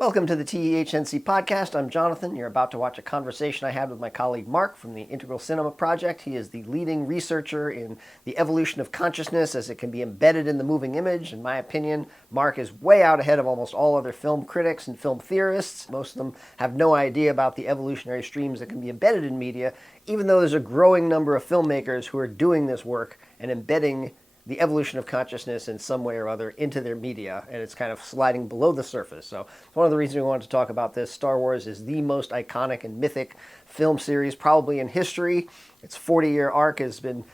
Welcome to the TEHNC podcast. I'm Jonathan. You're about to watch a conversation I had with my colleague Mark from the Integral Cinema Project. He is the leading researcher in the evolution of consciousness as it can be embedded in the moving image. In my opinion, Mark is way out ahead of almost all other film critics and film theorists. Most of them have no idea about the evolutionary streams that can be embedded in media, even though there's a growing number of filmmakers who are doing this work and embedding the evolution of consciousness in some way or other into their media, and it's kind of sliding below the surface. So it's one of the reasons we wanted to talk about this. Star Wars is the most iconic and mythic film series probably in history. Its 40-year arc has been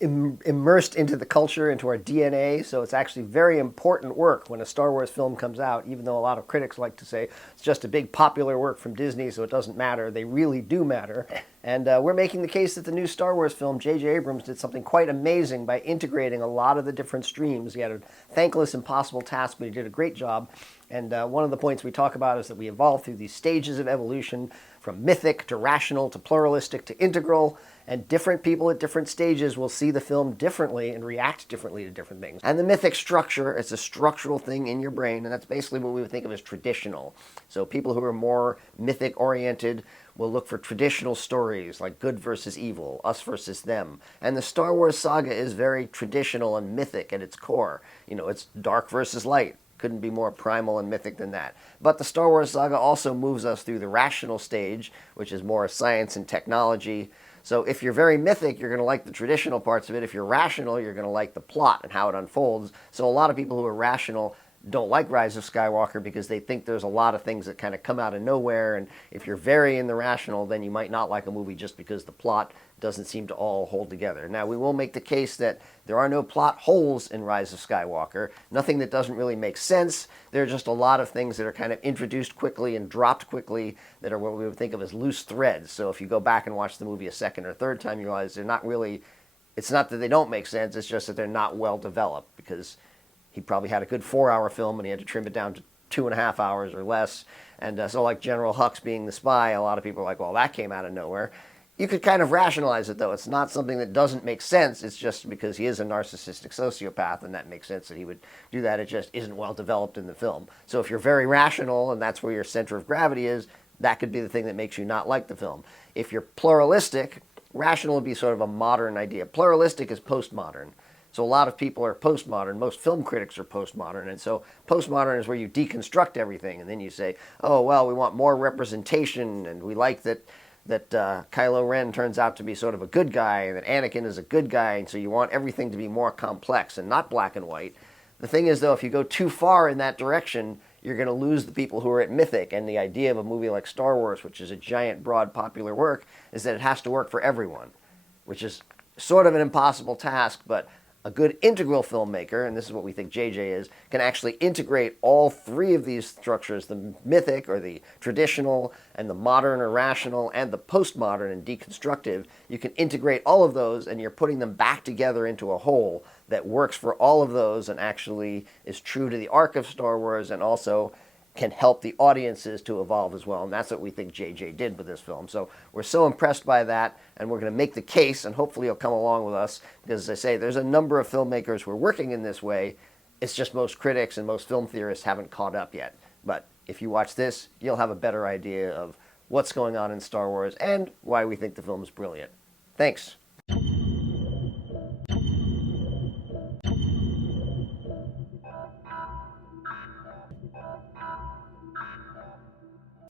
immersed into the culture, into our DNA, so it's actually very important work when a Star Wars film comes out, even though a lot of critics like to say it's just a big popular work from Disney, so it doesn't matter. They really do matter. And we're making the case that the new Star Wars film, J.J. Abrams did something quite amazing by integrating a lot of the different streams. He had a thankless, impossible task, but he did a great job. And one of the points we talk about is that we evolve through these stages of evolution, from mythic to rational to pluralistic to integral, and different people at different stages will see the film differently and react differently to different things. And the mythic structure is a structural thing in your brain, and that's basically what we would think of as traditional. So people who are more mythic-oriented will look for traditional stories like good versus evil, us versus them. And the Star Wars saga is very traditional and mythic at its core. You know, it's dark versus light. Couldn't be more primal and mythic than that. But the Star Wars saga also moves us through the rational stage, which is more science and technology. So if you're very mythic, you're going to like the traditional parts of it. If you're rational, you're going to like the plot and how it unfolds. So a lot of people who are rational don't like Rise of Skywalker because they think there's a lot of things that kind of come out of nowhere. And if you're very in the rational, then you might not like a movie just because the plot doesn't seem to all hold together. Now, we will make the case that there are no plot holes in Rise of Skywalker, nothing that doesn't really make sense. There are just a lot of things that are kind of introduced quickly and dropped quickly that are what we would think of as loose threads. So if you go back and watch the movie a second or third time, you realize they're not really, it's not that they don't make sense, it's just that they're not well developed because he probably had a good 4-hour film and he had to trim it down to 2.5 hours or less. And so like General Hux being the spy, a lot of people are like, well, that came out of nowhere. You could kind of rationalize it, though. It's not something that doesn't make sense. It's just because he is a narcissistic sociopath, and that makes sense that he would do that. It just isn't well developed in the film. So if you're very rational, and that's where your center of gravity is, that could be the thing that makes you not like the film. If you're pluralistic, rational would be sort of a modern idea. Pluralistic is postmodern. So a lot of people are postmodern. Most film critics are postmodern. And so postmodern is where you deconstruct everything, and then you say, oh, well, we want more representation, and we like that Kylo Ren turns out to be sort of a good guy, and that Anakin is a good guy, and so you want everything to be more complex and not black and white. The thing is, though, if you go too far in that direction, you're going to lose the people who are at mythic, and the idea of a movie like Star Wars, which is a giant, broad, popular work, is that it has to work for everyone, which is sort of an impossible task, but a good integral filmmaker, and this is what we think JJ is, can actually integrate all three of these structures, the mythic or the traditional and the modern or rational and the postmodern and deconstructive. You can integrate all of those and you're putting them back together into a whole that works for all of those and actually is true to the arc of Star Wars and also can help the audiences to evolve as well. And that's what we think JJ did with this film. So we're so impressed by that, and we're going to make the case, and hopefully you'll come along with us, because as I say, there's a number of filmmakers who are working in this way. It's just most critics and most film theorists haven't caught up yet. But if you watch this, you'll have a better idea of what's going on in Star Wars and why we think the film is brilliant. Thanks.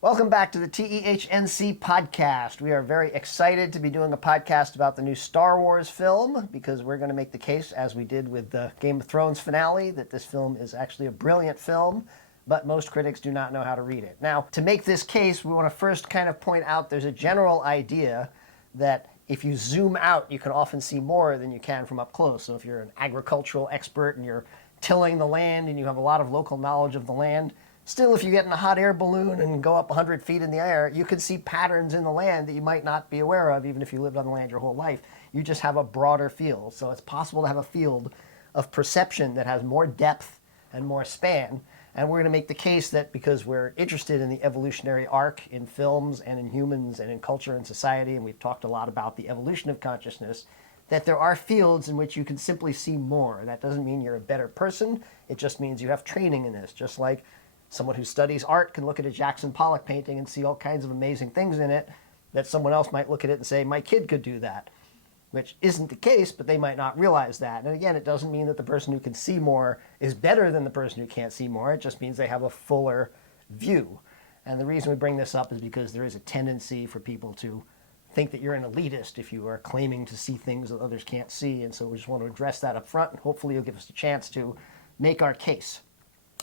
Welcome back to the TEHNC podcast. We are very excited to be doing a podcast about the new Star Wars film because we're going to make the case, as we did with the Game of Thrones finale, that this film is actually a brilliant film, but most critics do not know how to read it. Now, to make this case, we want to first kind of point out there's a general idea that if you zoom out, you can often see more than you can from up close. So if you're an agricultural expert and you're tilling the land and you have a lot of local knowledge of the land, still, if you get in a hot air balloon and go up 100 feet in the air, you can see patterns in the land that you might not be aware of, even if you lived on the land your whole life. You just have a broader field. So it's possible to have a field of perception that has more depth and more span. And we're going to make the case that because we're interested in the evolutionary arc in films and in humans and in culture and society, and we've talked a lot about the evolution of consciousness, that there are fields in which you can simply see more. That doesn't mean you're a better person. It just means you have training in this, just like Someone who studies art can look at a Jackson Pollock painting and see all kinds of amazing things in it that someone else might look at it and say, my kid could do that, which isn't the case, but they might not realize that. And again, it doesn't mean that the person who can see more is better than the person who can't see more. It just means they have a fuller view. And the reason we bring this up is because there is a tendency for people to think that you're an elitist if you are claiming to see things that others can't see. And so we just want to address that up front, and hopefully you'll give us a chance to make our case.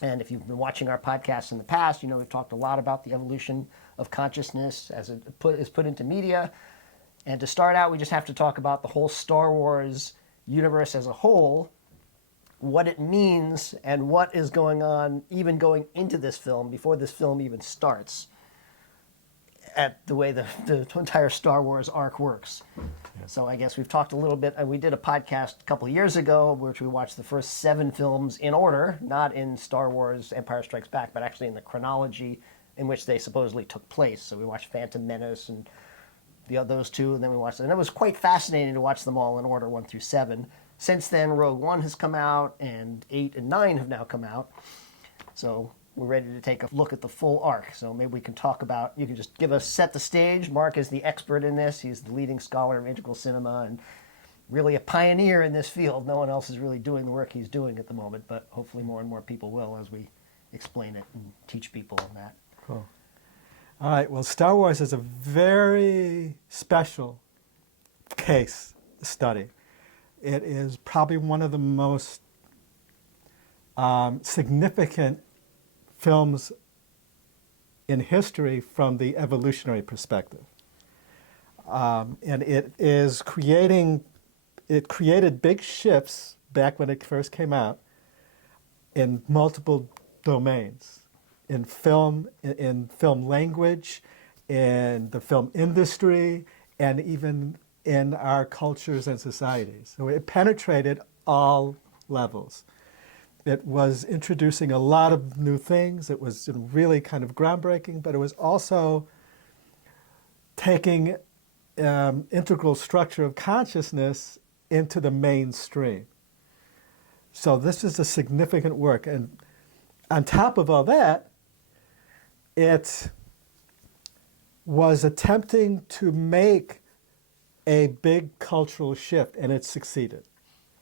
And if you've been watching our podcasts in the past, you know we've talked a lot about the evolution of consciousness as it is put into media. And to start out, we just have to talk about the whole Star Wars universe as a whole, what it means, and what is going on even going into this film, before this film even starts, at the way the entire Star Wars arc works. Yeah. So I guess we've talked a little bit, and we did a podcast a couple of years ago, which we watched the first 7 films in order, not in Star Wars Empire Strikes Back, but actually in the chronology in which they supposedly took place. So we watched Phantom Menace and those 2, and then we watched them. And it was quite fascinating to watch them all in order, 1 through 7. Since then, Rogue One has come out, and 8 and 9 have now come out. So we're ready to take a look at the full arc. So maybe we can talk about, you can just set the stage. Mark is the expert in this. He's the leading scholar of integral cinema and really a pioneer in this field. No one else is really doing the work he's doing at the moment, but hopefully more and more people will as we explain it and teach people on that. Cool. All right, well, Star Wars is a very special case study. It is probably one of the most significant films in history from the evolutionary perspective. And it created big shifts back when it first came out in multiple domains. In film language, in the film industry, and even in our cultures and societies. So it penetrated all levels. It was introducing a lot of new things. It was really kind of groundbreaking, but it was also taking integral structure of consciousness into the mainstream. So this is a significant work. And on top of all that, it was attempting to make a big cultural shift, and it succeeded.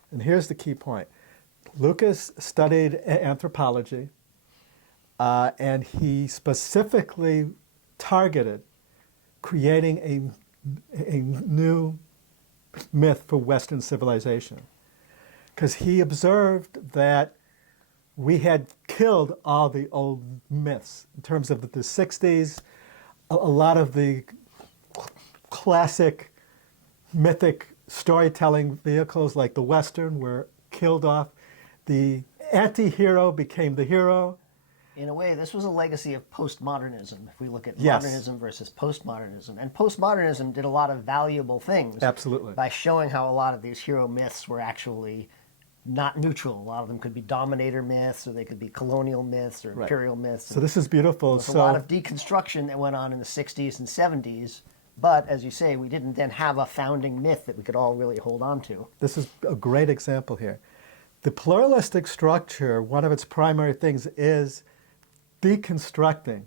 And here's the key point. Lucas studied anthropology, and he specifically targeted creating a new myth for Western civilization. Because he observed that we had killed all the old myths. In terms of the 60s, a lot of the classic mythic storytelling vehicles like the Western were killed off. The anti-hero became the hero. In a way, this was a legacy of postmodernism, if we look at Yes. modernism versus postmodernism. And postmodernism did a lot of valuable things. Absolutely. By showing how a lot of these hero myths were actually not neutral. A lot of them could be dominator myths, or they could be colonial myths, or imperial myths. So this is beautiful. There's a lot of deconstruction that went on in the 60s and 70s. But, as you say, we didn't then have a founding myth that we could all really hold on to. This is a great example here. The pluralistic structure, one of its primary things is deconstructing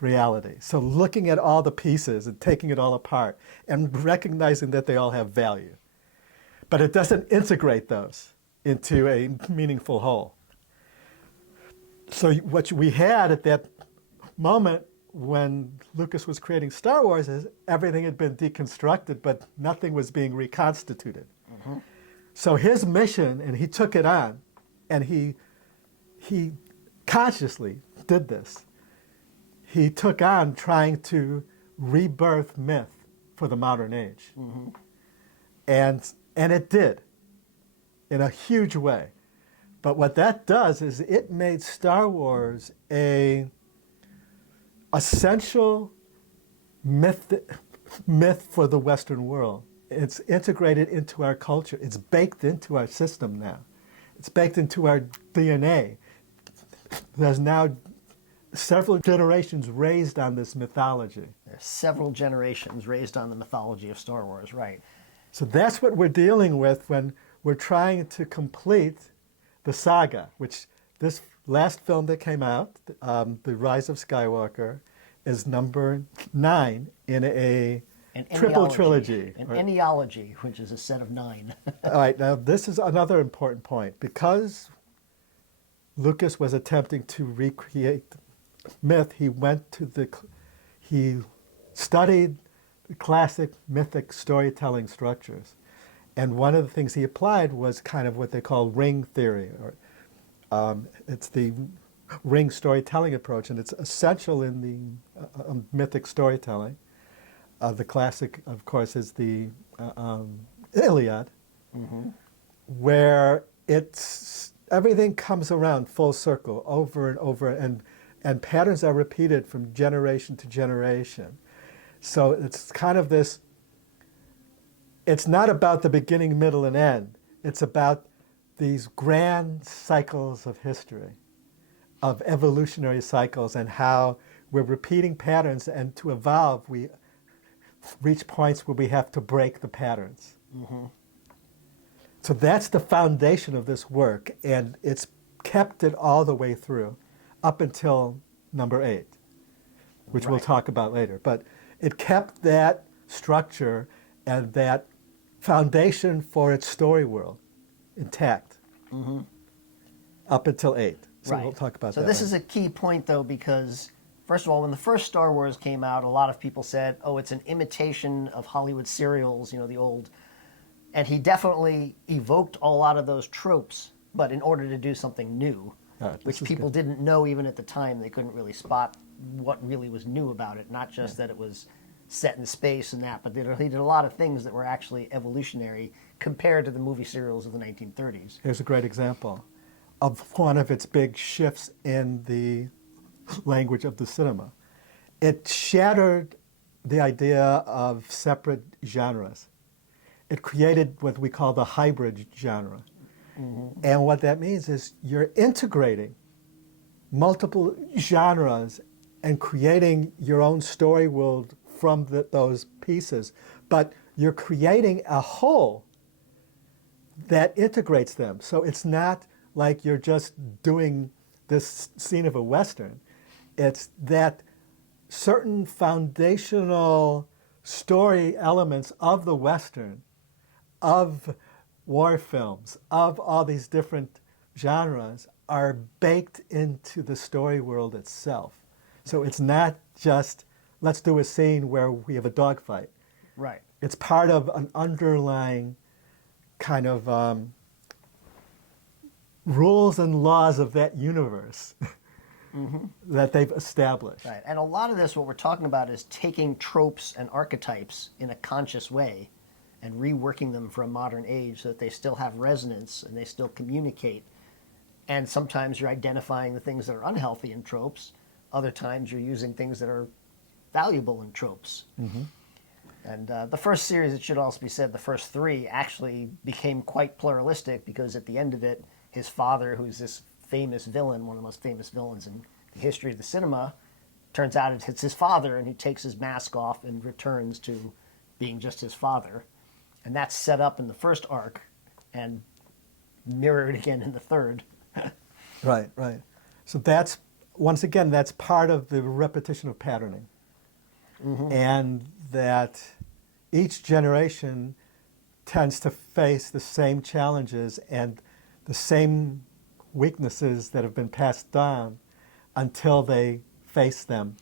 reality. So looking at all the pieces and taking it all apart and recognizing that they all have value. But it doesn't integrate those into a meaningful whole. So what we had at that moment when Lucas was creating Star Wars is everything had been deconstructed, but nothing was being reconstituted. Mm-hmm. So his mission, and he took it on, and he consciously did this. He took on trying to rebirth myth for the modern age. Mm-hmm. And it did, in a huge way. But what that does is it made Star Wars a essential myth for the Western world. It's integrated into our culture. It's baked into our system now. It's baked into our DNA. There's now several generations raised on this mythology. There's several generations raised on the mythology of Star Wars, right. So that's what we're dealing with when we're trying to complete the saga, which this last film that came out, The Rise of Skywalker, is number 9 in a triple trilogy. An ennealogy, which is a set of 9. All right, now this is another important point. Because Lucas was attempting to recreate myth, he studied the classic mythic storytelling structures. And one of the things he applied was kind of what they call ring theory. It's the ring storytelling approach, and it's essential in the mythic storytelling. The classic, of course, is the Iliad, where everything comes around full circle over and over, and patterns are repeated from generation to generation. So it's kind of this, it's not about the beginning, middle, and end. It's about these grand cycles of history, of evolutionary cycles, and how we're repeating patterns, and to evolve, we reach points where we have to break the patterns. So that's the foundation of this work, and it's kept it all the way through, up until number 8, which we'll talk about later. But it kept that structure and that foundation for its story world intact up until 8. So we'll talk about that. So this is a key point, though, because first of all, when the first Star Wars came out, a lot of people said, "Oh, it's an imitation of Hollywood serials, the old." And he definitely evoked a lot of those tropes, but in order to do something new, which people didn't know even at the time. They couldn't really spot what really was new about it. Not just that it was set in space and that, but he did a lot of things that were actually evolutionary compared to the movie serials of the 1930s. Here's a great example of one of its big shifts in the language of the cinema. It shattered the idea of separate genres. It created what we call the hybrid genre. And what that means is you're integrating multiple genres and creating your own story world from those pieces, but you're creating a whole that integrates them. So it's not like you're just doing this scene of a Western. It's that certain foundational story elements of the Western, of war films, of all these different genres are baked into the story world itself. So it's not just, let's do a scene where we have a dogfight. Right. It's part of an underlying kind of rules and laws of that universe that they've established. Right. And a lot of this, what we're talking about, is taking tropes and archetypes in a conscious way and reworking them for a modern age so that they still have resonance and they still communicate. And sometimes you're identifying the things that are unhealthy in tropes. Other times you're using things that are valuable in tropes. And the first series, it should also be said, the first 3 actually became quite pluralistic, because at the end of it, his father, who's this famous villain, one of the most famous villains in the history of the cinema, turns out it's his father, and he takes his mask off and returns to being just his father. And that's set up in the first arc and mirrored again in the third. Right. So that's, once again, that's part of the repetition of patterning. And that each generation tends to face the same challenges and the same weaknesses that have been passed down until they face them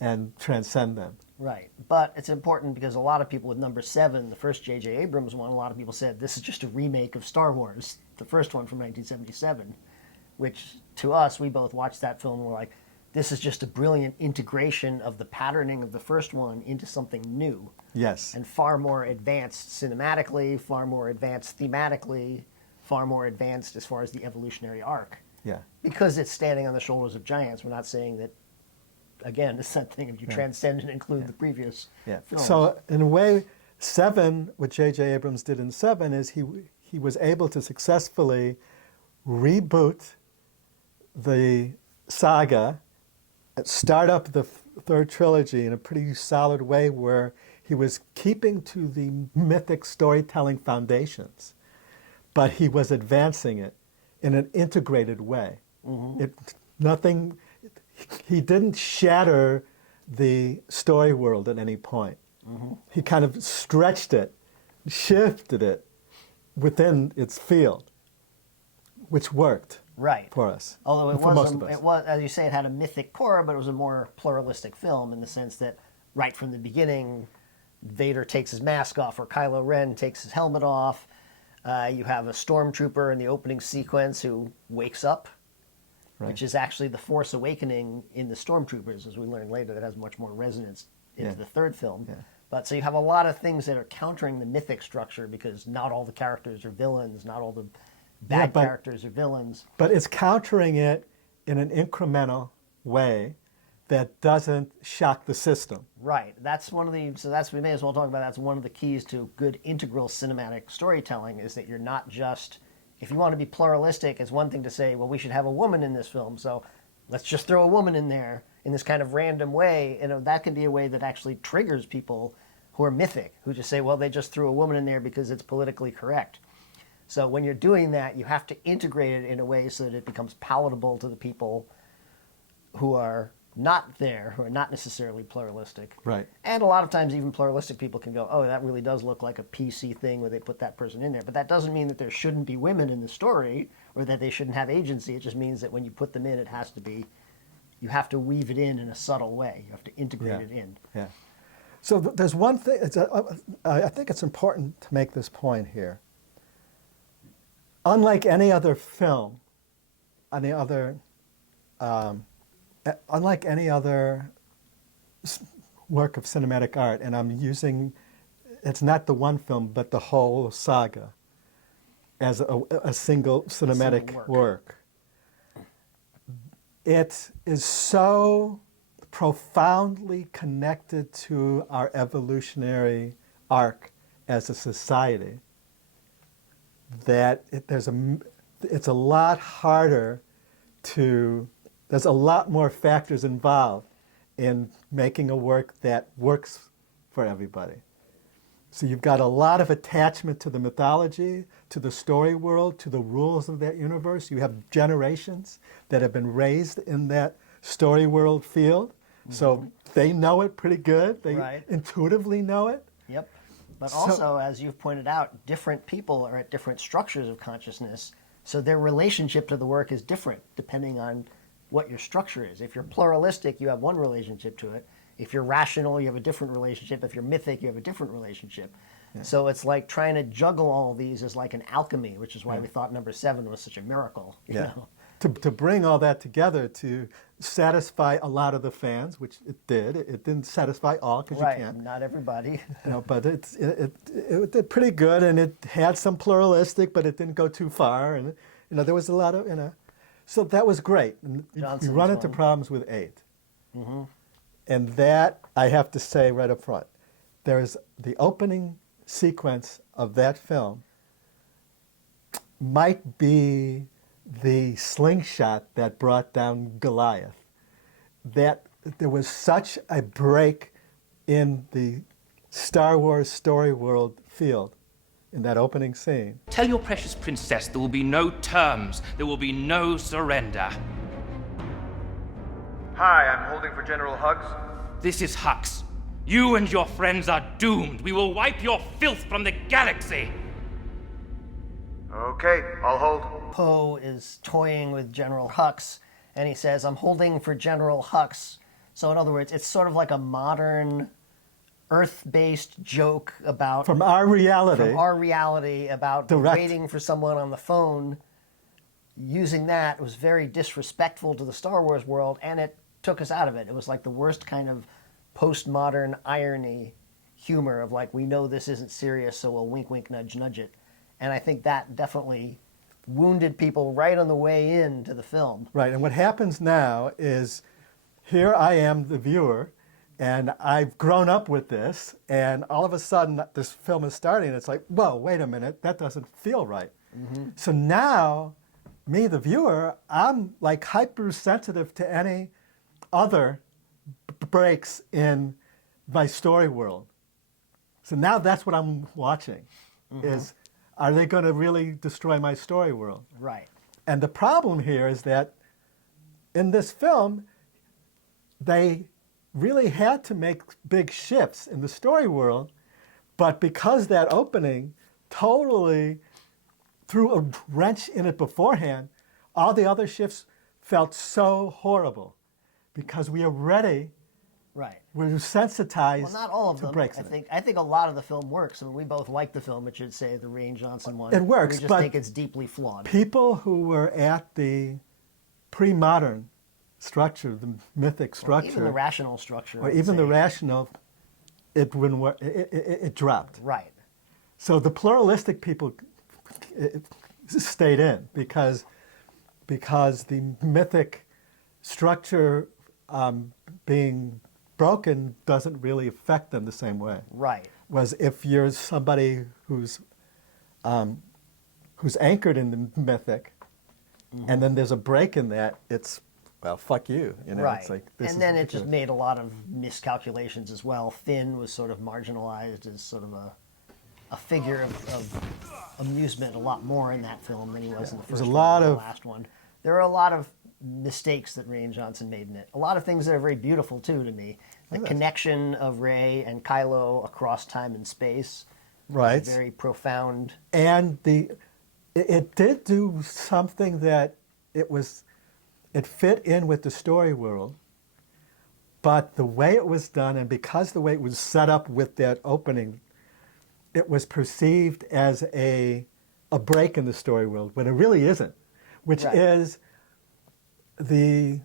and transcend them. Right. But it's important because a lot of people with number 7, the first J.J. Abrams one, a lot of people said this is just a remake of Star Wars, the first one from 1977, which to us, we both watched that film and we're like, this is just a brilliant integration of the patterning of the first one into something new. Yes. And far more advanced cinematically, far more advanced thematically, far more advanced as far as the evolutionary arc. Yeah. Because it's standing on the shoulders of giants. We're not saying that, again, it's something if you transcend and include the previous films. So in a way, 7, what J.J. Abrams did in 7 is he was able to successfully reboot the saga, start up the third trilogy in a pretty solid way, where he was keeping to the mythic storytelling foundations, but he was advancing it in an integrated way. Nothing. He didn't shatter the story world at any point. He kind of stretched it, shifted it within its field, which worked for us. Although it for most of us. it was, as you say, it had a mythic core, but it was a more pluralistic film in the sense that right from the beginning, Vader takes his mask off, or Kylo Ren takes his helmet off. You have a stormtrooper in the opening sequence who wakes up, which is actually the Force Awakening in the stormtroopers, as we learn later. That has much more resonance into the third film. But so you have a lot of things that are countering the mythic structure because not all the characters are villains, not all the bad characters are villains. But it's countering it in an incremental way that doesn't shock the system. Right. That's one of the, so that's, we may as well talk about, that's one of the keys to good integral cinematic storytelling is that you're not just, if you want to be pluralistic, it's one thing to say, well, we should have a woman in this film, so let's just throw a woman in there in this kind of random way. And that can be a way that actually triggers people who are mythic, who just say, well, they just threw a woman in there because it's politically correct. So when you're doing that, you have to integrate it in a way so that it becomes palatable to the people who are not there, who are not necessarily pluralistic. Right. And a lot of times even pluralistic people can go, oh, that really does look like a PC thing where they put that person in there. But that doesn't mean that there shouldn't be women in the story or that they shouldn't have agency. It just means that when you put them in, it has to be, you have to weave it in a subtle way. You have to integrate it in. Yeah. So there's one thing, I think it's important to make this point here. Unlike any other film, unlike any other work of cinematic art, and I'm using, it's not the one film, but the whole saga as a single cinematic work. It is so profoundly connected to our evolutionary arc as a society that it's a lot harder to, there's a lot more factors involved in making a work that works for everybody. So you've got a lot of attachment to the mythology, to the story world, to the rules of that universe. You have generations that have been raised in that story world field. So they know it pretty good. They intuitively know it. Yep. But also, as you've pointed out, different people are at different structures of consciousness. So their relationship to the work is different depending on what your structure is. If you're pluralistic, you have one relationship to it. If you're rational, you have a different relationship. If you're mythic, you have a different relationship. Yeah. So it's like trying to juggle all of these is like an alchemy, which is why we thought number 7 was such a miracle. You know? To bring all that together to satisfy a lot of the fans, which it did. It didn't satisfy all because you can't. Not everybody. But it did pretty good, and it had some pluralistic, but it didn't go too far, and there was a lot of so that was great. And we run into problems with 8, and that I have to say right up front. There's the opening sequence of that film might be the slingshot that brought down Goliath. That there was such a break in the Star Wars story world field in that opening scene. Tell your precious princess there will be no terms, there will be no surrender. Hi, I'm holding for General Hux. This is Hux. You and your friends are doomed. We will wipe your filth from the galaxy. Okay, I'll hold. Poe is toying with General Hux, and he says, I'm holding for General Hux. So in other words, it's sort of like a modern Earth-based joke about... From our reality. From our reality about waiting for someone on the phone. Using that, it was very disrespectful to the Star Wars world, and it took us out of it. It was like the worst kind of postmodern irony humor of like, we know this isn't serious, so we'll wink, wink, nudge, nudge it. And I think that definitely wounded people right on the way into the film. Right, and what happens now is, here I am, the viewer, and I've grown up with this, and all of a sudden this film is starting, and it's like, whoa, wait a minute, that doesn't feel right. So now, me, the viewer, I'm like hypersensitive to any other breaks in my story world. So now that's what I'm watching, is, are they going to really destroy my story world? Right. And the problem here is that in this film, they really had to make big shifts in the story world, but because that opening totally threw a wrench in it beforehand, all the other shifts felt so horrible because we are ready, Right. we're sensitized Well, not all of to them. breaks in it. I think a lot of the film works. I mean, we both like the film, it should say, the Rian Johnson one. It works, We just but think it's deeply flawed. People who were at the pre-modern structure, the mythic structure, Even the rational structure. I or would even the say. rational, it wouldn't work. It dropped. Right. So the pluralistic people stayed in because the mythic structure being broken doesn't really affect them the same way. Right. Was if you're somebody who's anchored in the mythic, and then there's a break in that, it's, well, fuck you. You know, Right. it's like this and is then it just ridiculous. made a lot of miscalculations as well. Finn was sort of marginalized as sort of a figure of amusement a lot more in that film than he was in the There's first a one lot and the of- last one. There are a lot of mistakes that Rian Johnson made in it. A lot of things that are very beautiful too to me. The Yes. connection of Rey and Kylo across time and space. Right. Very profound. And it did do something that it fit in with the story world, but the way it was done, and because the way it was set up with that opening, it was perceived as a break in the story world, when it really isn't, which Right. is the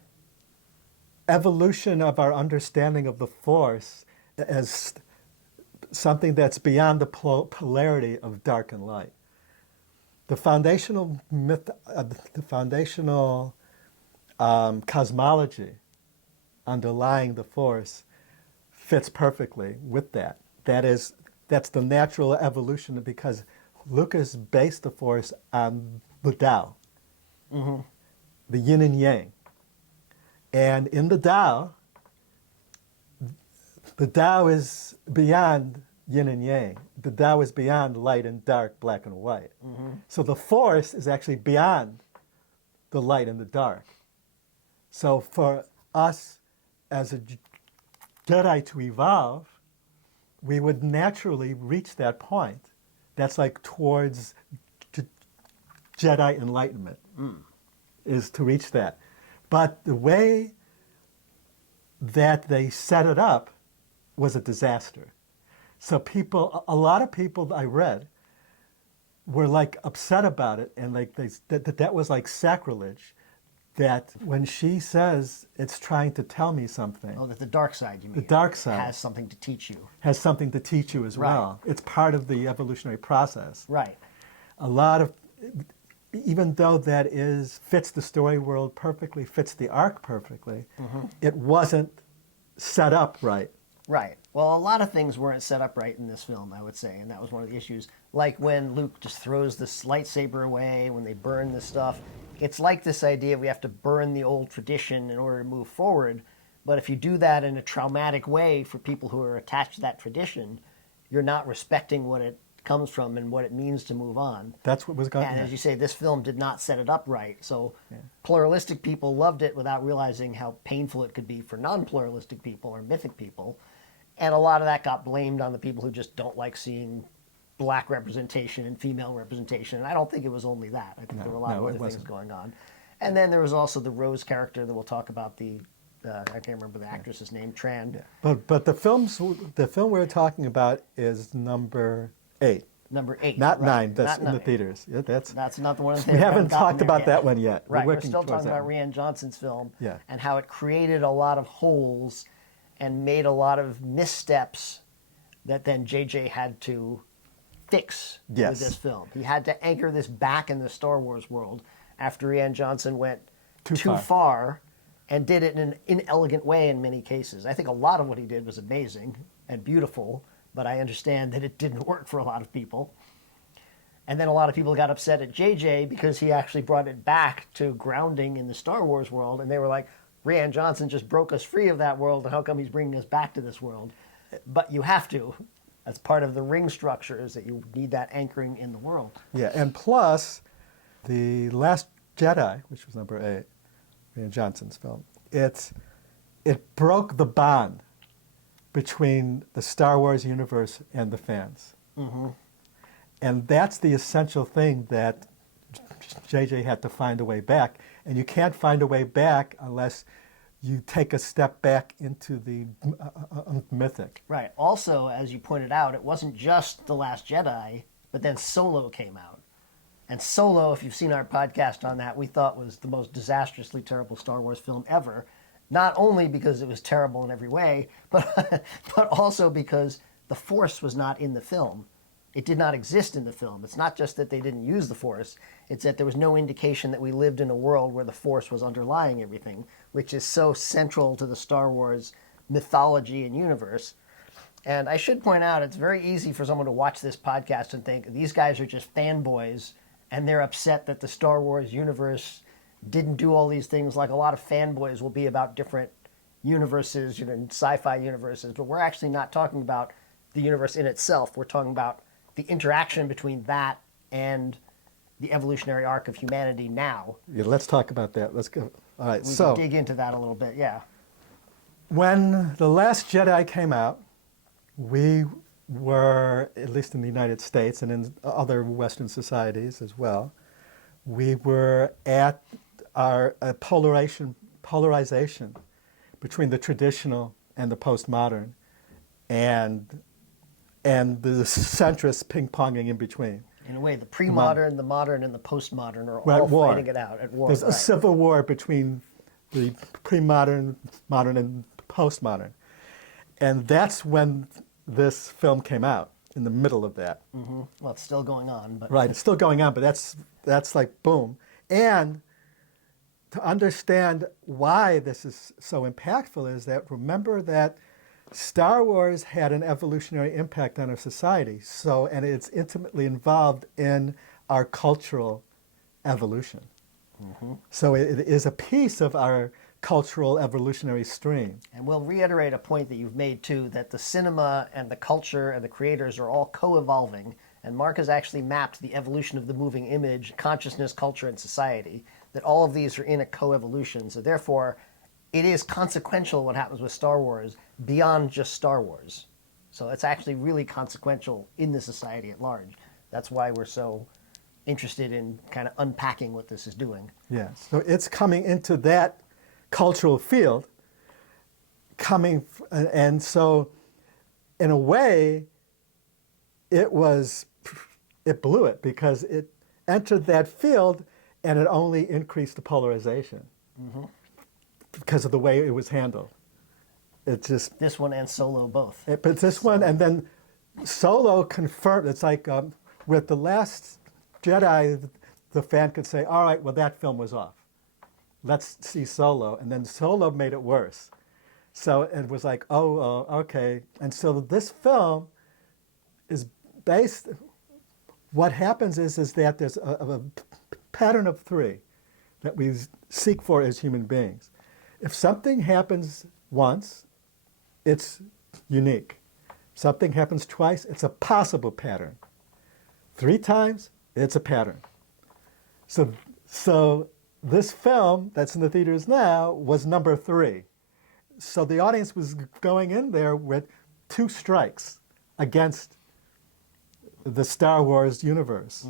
evolution of our understanding of the Force as something that's beyond the polarity of dark and light. The foundational myth, the foundational cosmology underlying the Force fits perfectly with that. That's the natural evolution, because Lucas based the Force on the Tao, the yin and yang. And in the Tao is beyond yin and yang. The Tao is beyond light and dark, black and white. So the Force is actually beyond the light and the dark. So for us as a Jedi to evolve, we would naturally reach that point. That's like towards Jedi enlightenment, is to reach that. But the way that they set it up was a disaster. So a lot of people I read were like upset about it, and like that was like sacrilege. That when she says it's trying to tell me something, Oh, that the dark side, you mean? The dark side. has something to teach you. has something to teach you as Right. well. It's part of the evolutionary process. Right. A lot of, even though that fits the story world perfectly, fits the arc perfectly, it wasn't set up right. Right. Well, a lot of things weren't set up right in this film, I would say, and that was one of the issues. Like when Luke just throws this lightsaber away, when they burn this stuff. It's like this idea we have to burn the old tradition in order to move forward. But if you do that in a traumatic way for people who are attached to that tradition, you're not respecting what it comes from and what it means to move on. That's what was going on. And as you say, this film did not set it up right. So pluralistic people loved it without realizing how painful it could be for non-pluralistic people or mythic people. And a lot of that got blamed on the people who just don't like seeing black representation and female representation. And I don't think it was only that. I think there were a lot of no, it other things wasn't. going on. And then there was also the Rose character that we'll talk about, I can't remember the actress's name, Tran. But the film we're talking about is number 8. Number 8. Not right. 9. That's Not in the 9. theaters. Yeah, that's not the one. we haven't talked about that one yet. Right, we're working still towards talking that about one. Rian Johnson's film Yeah. and how it created a lot of holes and made a lot of missteps that then JJ had to fix Yes. with this film. He had to anchor this back in the Star Wars world after Rian Johnson went too far and did it in an inelegant way in many cases. I think a lot of what he did was amazing and beautiful, but I understand that it didn't work for a lot of people. And then a lot of people got upset at JJ because he actually brought it back to grounding in the Star Wars world, and they were like, Rian Johnson just broke us free of that world, and how come he's bringing us back to this world? But you have to. That's part of the ring structure, is that you need that anchoring in the world. Yeah, and plus, The Last Jedi, which was number 8, Rian Johnson's film. It broke the bond between the Star Wars universe and the fans. And that's the essential thing that JJ had to find a way back. And you can't find a way back unless you take a step back into the mythic. Right. Also, as you pointed out, it wasn't just The Last Jedi, but then Solo came out. And Solo, if you've seen our podcast on that, we thought was the most disastrously terrible Star Wars film ever. Not only because it was terrible in every way, but also because the Force was not in the film. It did not exist in the film. It's not just that they didn't use the Force. It's that there was no indication that we lived in a world where the Force was underlying everything, which is so central to the Star Wars mythology and universe. And I should point out, it's very easy for someone to watch this podcast and think these guys are just fanboys, and they're upset that the Star Wars universe didn't do all these things like a lot of fanboys will be about different universes, sci-fi universes. But we're actually not talking about the universe in itself. We're talking about the interaction between that and the evolutionary arc of humanity now. Yeah, let's talk about that. Let's go. All right, We can dig into that a little bit, yeah. When The Last Jedi came out, we were, at least in the United States and in other Western societies as well, we were at our polarization between the traditional and the postmodern, and the centrist ping-ponging in between. In a way, the pre-modern, the modern, and the postmodern are We're at all war. fighting it out at war. There's a right. civil war between the pre-modern, modern, and postmodern. And that's when this film came out, in the middle of that. Well, it's still going on, but Right, it's still going on, but that's like boom. And to understand why this is so impactful is that remember that Star Wars had an evolutionary impact on our society, and it's intimately involved in our cultural evolution. So it is a piece of our cultural evolutionary stream. And we'll reiterate a point that you've made too, that the cinema and the culture and the creators are all co-evolving. And Mark has actually mapped the evolution of the moving image, consciousness, culture, and society, that all of these are in a co-evolution. So therefore, it is consequential what happens with Star Wars beyond just Star Wars. So it's actually really consequential in the society at large. That's why we're so interested in kind of unpacking what this is doing. Yeah, so it's coming into that cultural field, and so in a way, it blew it because it entered that field and it only increased the polarization because of the way it was handled. It just This one and Solo both. but this one, and then Solo confirmed. It's like with The Last Jedi, the fan could say, "All right, well that film was off. Let's see Solo," and then Solo made it worse. So it was like, oh, okay. And so this film is based. What happens is that there's a pattern of three that we seek for as human beings. If something happens once, it's unique. Something happens twice, it's a possible pattern. 3 times, it's a pattern. So this film that's in the theaters now was number 3. So the audience was going in there with 2 strikes against the Star Wars universe.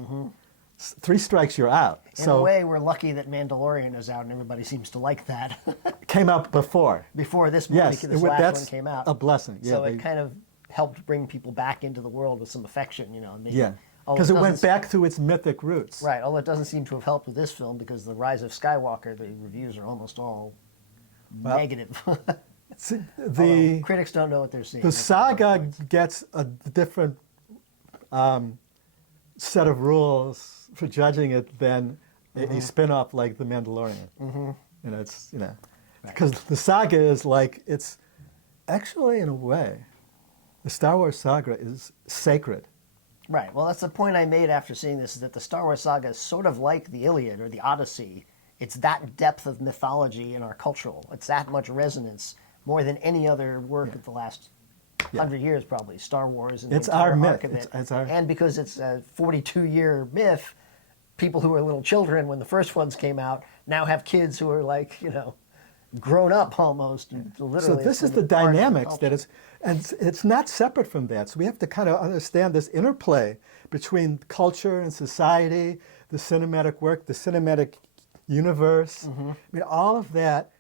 3 strikes, you're out. In a way, we're lucky that Mandalorian is out and everybody seems to like that. Came out before. Before this movie, Yes, this last that's one came out. a blessing. Yeah, So it kind of helped bring people back into the world with some affection, and maybe, yeah, although because it went doesn't- back to its mythic roots. Right, although it doesn't seem to have helped with this film because the Rise of Skywalker, the reviews are almost all negative. See, Although critics don't know what they're seeing. the That's one of the saga points. gets a different set of rules for judging it than a spin-off like The Mandalorian. It's because the saga is like, it's actually in a way, the Star Wars saga is sacred. Right. Well, that's the point I made after seeing this, is that the Star Wars saga is sort of like the Iliad or the Odyssey. It's that depth of mythology in our cultural. It's that much resonance, more than any other work of the last 100 years, probably. Star Wars and It's the entire our myth. arc of it. It's our- And because it's a 42-year myth, people who were little children when the first ones came out now have kids who are like, grown up almost. And literally, So this is the dynamics that is, and it's not separate from that. So we have to kind of understand this interplay between culture and society, the cinematic work, the cinematic universe. I mean, all of that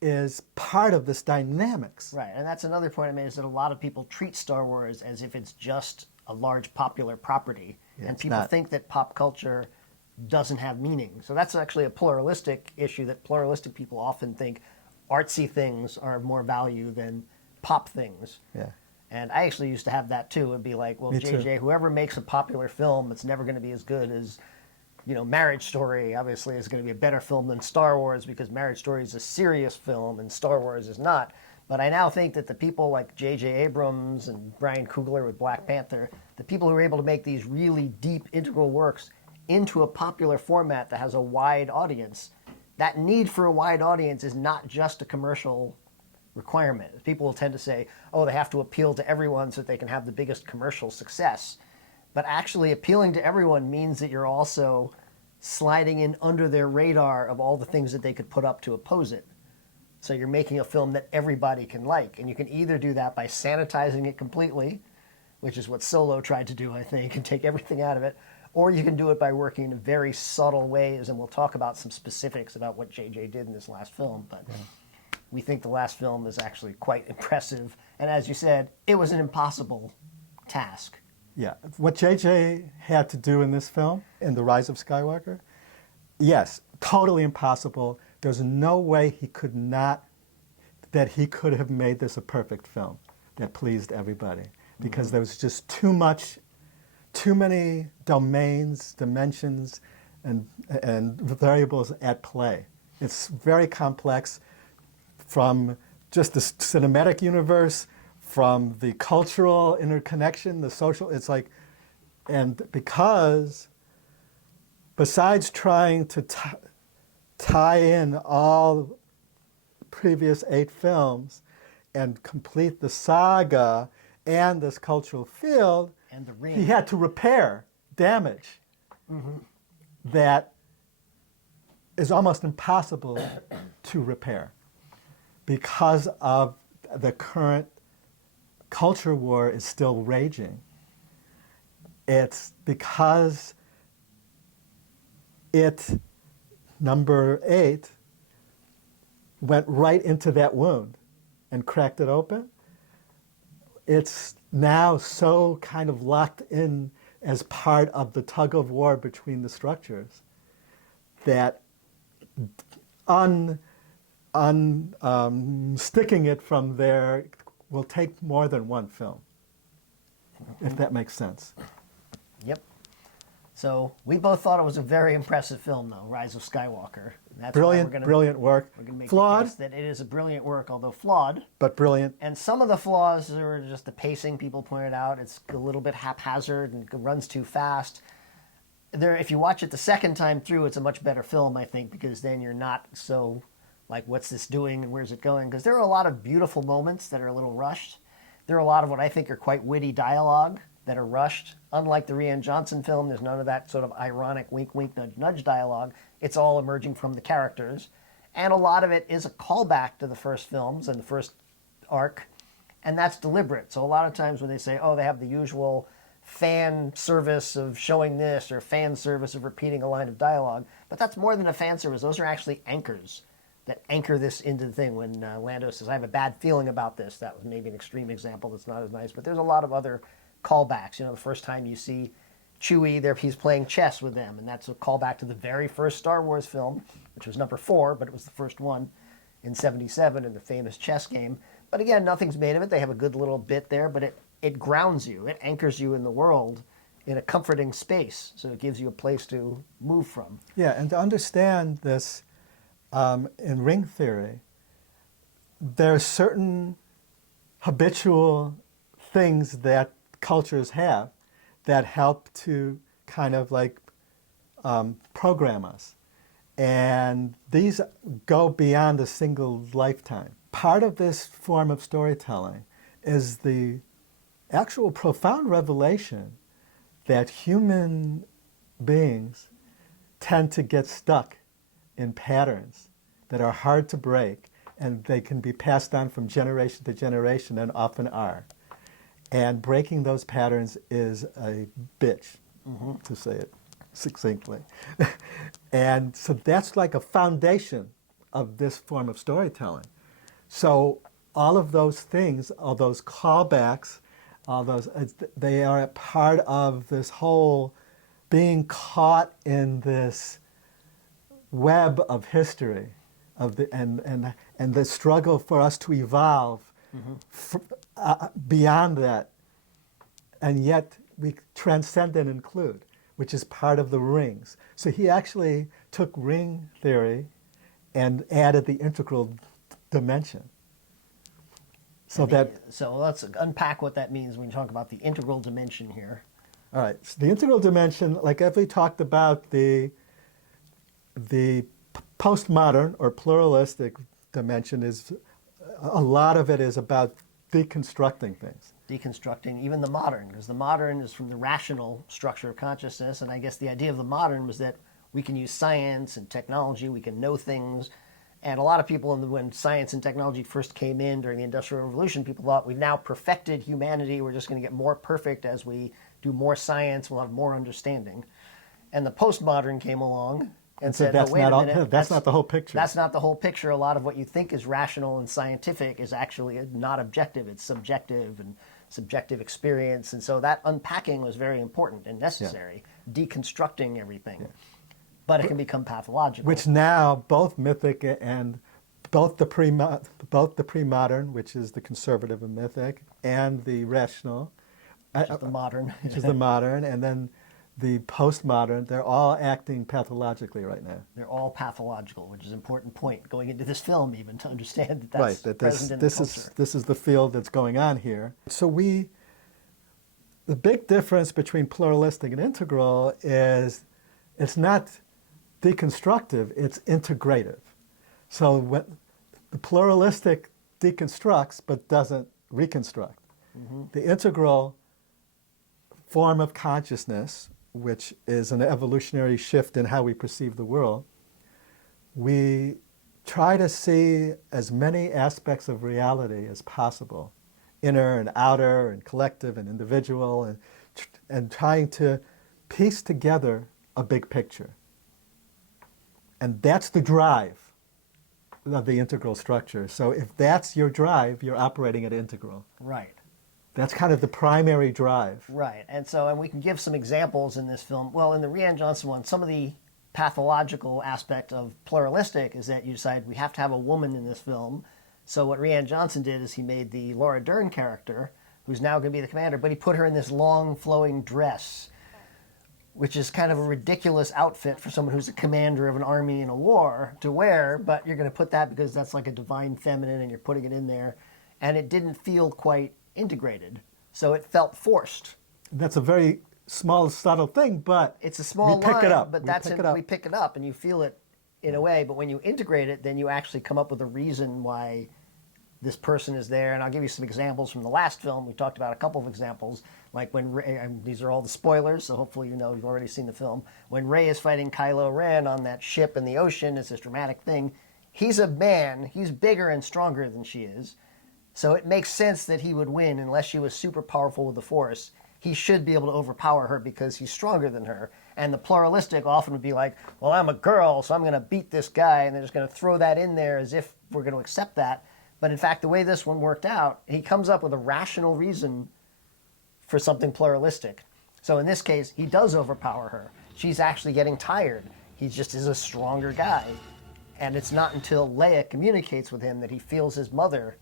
is part of this dynamics. Right, and that's another point I made, is that a lot of people treat Star Wars as if it's just a large popular property, and it's people not. think that pop culture doesn't have meaning. So that's actually a pluralistic issue, that pluralistic people often think artsy things are of more value than pop things. Yeah. And I actually used to have that too. It'd be like, well, Me too. JJ, whoever makes a popular film, it's never going to be as good as, Marriage Story obviously is going to be a better film than Star Wars, because Marriage Story is a serious film and Star Wars is not. But I now think that the people like J.J. Abrams and Brian Coogler with Black Panther, the people who are able to make these really deep, integral works into a popular format that has a wide audience, that need for a wide audience is not just a commercial requirement. People will tend to say, oh, they have to appeal to everyone so that they can have the biggest commercial success. But actually appealing to everyone means that you're also sliding in under their radar of all the things that they could put up to oppose it. So you're making a film that everybody can like. And you can either do that by sanitizing it completely, which is what Solo tried to do, I think, and take everything out of it, or you can do it by working in very subtle ways, and we'll talk about some specifics about what JJ did in this last film. But we think the last film is actually quite impressive. And as you said, it was an impossible task. Yeah, what JJ had to do in this film, in The Rise of Skywalker, yes, totally impossible. There's no way he could have made this a perfect film that pleased everybody, because there was just too many domains, dimensions, and variables at play. It's very complex, from just the cinematic universe, from the cultural interconnection, the social, it's like, and because besides trying to tie in all previous 8 films and complete the saga and this cultural field, And the ring. he had to repair damage that is almost impossible to repair because of the current culture war is still raging. It's because number 8 went right into that wound and cracked it open. It's now so kind of locked in as part of the tug of war between the structures that sticking it from there will take more than one film, if that makes sense. Yep. So we both thought it was a very impressive film, though, Rise of Skywalker. That's Brilliant, brilliant work. We're going to make Flawed, the case that it is a brilliant work, although flawed. but brilliant. And some of the flaws are just the pacing. People pointed out it's a little bit haphazard and runs too fast. If you watch it the second time through, it's a much better film, I think, because then you're not so like, what's this doing and where's it going? Because there are a lot of beautiful moments that are a little rushed. There are a lot of what I think are quite witty dialogue that are rushed. Unlike the Rian Johnson film, there's none of that sort of ironic wink, wink, nudge, nudge dialogue. It's all emerging from the characters. And a lot of it is a callback to the first films and the first arc, and that's deliberate. So a lot of times when they say, oh, they have the usual fan service of showing this or fan service of repeating a line of dialogue, but that's more than a fan service. Those are actually anchors that anchor this into the thing. When Lando says, I have a bad feeling about this, that was maybe an extreme example that's not as nice, but there's a lot of other callbacks. The first time you see Chewie, he's playing chess with them, and that's a callback to the very first Star Wars film, which was number 4, but it was the first one in '77 in the famous chess game. But again, nothing's made of it. They have a good little bit there, but it grounds you. It anchors you in the world in a comforting space, so it gives you a place to move from. Yeah, and to understand this in ring theory, there are certain habitual things that cultures have that help to kind of like program us. And these go beyond a single lifetime. Part of this form of storytelling is the actual profound revelation that human beings tend to get stuck in patterns that are hard to break, and they can be passed on from generation to generation, and often are. And breaking those patterns is a bitch, to say it succinctly. And so that's like a foundation of this form of storytelling. So all of those things, all those callbacks, all those, they are a part of this whole being caught in this web of history, of the, and the struggle for us to evolve beyond that, and yet we transcend and include, which is part of the rings. So he actually took ring theory and added the integral dimension. So So let's unpack what that means when you talk about the integral dimension here. All right, so the integral dimension, like as we talked about the postmodern or pluralistic dimension, is a lot of it is about deconstructing things. Deconstructing even the modern, because the modern is from the rational structure of consciousness, and I guess the idea of the modern was that we can use science and technology, we can know things, and a lot of people, when science and technology first came in during the Industrial Revolution, people thought we've now perfected humanity, we're just going to get more perfect as we do more science, we'll have more understanding. And the postmodern came along and said, that's oh, wait a minute. That's not the whole picture. That's not the whole picture. A lot of what you think is rational and scientific is actually not objective. It's subjective and subjective experience. And so that unpacking was very important and necessary, deconstructing everything. But it can become pathological. Which now both mythic and both the pre-modern, which is the conservative and mythic, and the rational, which is the modern. which is the modern, and then the postmodern, they're all acting pathologically right now. They're all pathological, which is an important point going into this film even to understand that that's right, that present in the culture. This is the field that's going on here. So the big difference between pluralistic and integral is it's not deconstructive, it's integrative. So when the pluralistic deconstructs but doesn't reconstruct. The integral form of consciousness, which is an evolutionary shift in how we perceive the world, we try to see as many aspects of reality as possible, inner and outer and collective and individual, and trying to piece together a big picture. And that's the drive of the integral structure. So if that's your drive, you're operating at integral. Right. That's kind of the primary drive. Right. And we can give some examples in this film. Well, in the Rian Johnson one, some of the pathological aspect of pluralistic is that you decide we have to have a woman in this film. So what Rian Johnson did is he made the Laura Dern character, who's now going to be the commander, but he put her in this long flowing dress, which is kind of a ridiculous outfit for someone who's a commander of an army in a war to wear, but you're going to put that because that's like a divine feminine and you're putting it in there. And it didn't feel quite integrated, so it felt forced. That's a very small, subtle thing, but it's a small we pick line, it up. but we pick it up and you feel it in a way, but when you integrate it, then you actually come up with a reason why this person is there. And I'll give you some examples from the last film. We talked about a couple of examples, like when Rey, these are all the spoilers, so hopefully you've already seen the film. When Rey is fighting Kylo Ren on that ship in the ocean, it's this dramatic thing. He's a man, he's bigger and stronger than she is, so it makes sense that he would win unless she was super powerful with the Force. He should be able to overpower her because he's stronger than her. And the pluralistic often would be like, well, I'm a girl, so I'm going to beat this guy, and they're just going to throw that in there as if we're going to accept that. But in fact, the way this one worked out, he comes up with a rational reason for something pluralistic. So in this case, he does overpower her. She's actually getting tired. He just is a stronger guy. And it's not until Leia communicates with him that he feels his mother,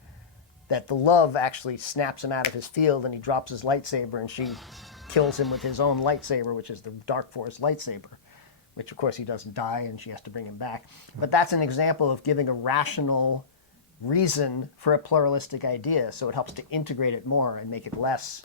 that the love actually snaps him out of his field and he drops his lightsaber and she kills him with his own lightsaber, which is the Dark Force lightsaber, which of course he doesn't die and she has to bring him back. But that's an example of giving a rational reason for a pluralistic idea, so it helps to integrate it more and make it less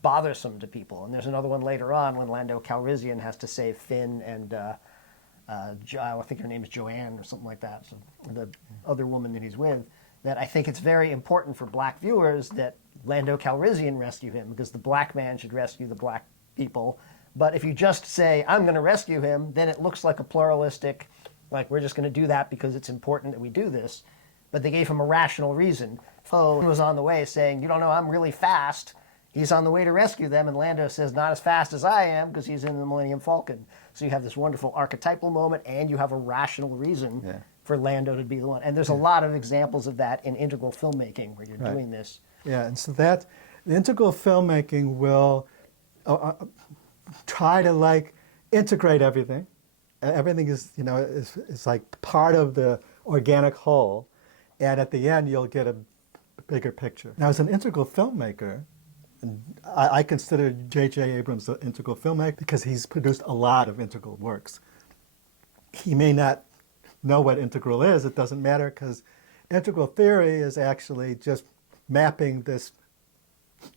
bothersome to people. And there's another one later on when Lando Calrissian has to save Finn and I think her name is Joanne or something like that, so the other woman that he's with, that I think it's very important for black viewers that Lando Calrissian rescue him, because the black man should rescue the black people, But if you just say, I'm going to rescue him, then it looks like a pluralistic, like we're just going to do that because it's important that we do this. But they gave him a rational reason. Poe was on the way saying, you don't know, I'm really fast. He's on the way to rescue them, and Lando says, not as fast as I am, because he's in the Millennium Falcon. So you have this wonderful archetypal moment, and you have a rational reason for Lando to be the one. And there's a lot of examples of that in integral filmmaking where you're doing this. Yeah, and so that the integral filmmaking will try to like integrate everything. Everything is, you know, is like part of the organic whole, and at the end you'll get a bigger picture. Now, as an integral filmmaker, and I consider J.J. Abrams an integral filmmaker because he's produced a lot of integral works. He may not know what integral is, it doesn't matter, because integral theory is actually just mapping this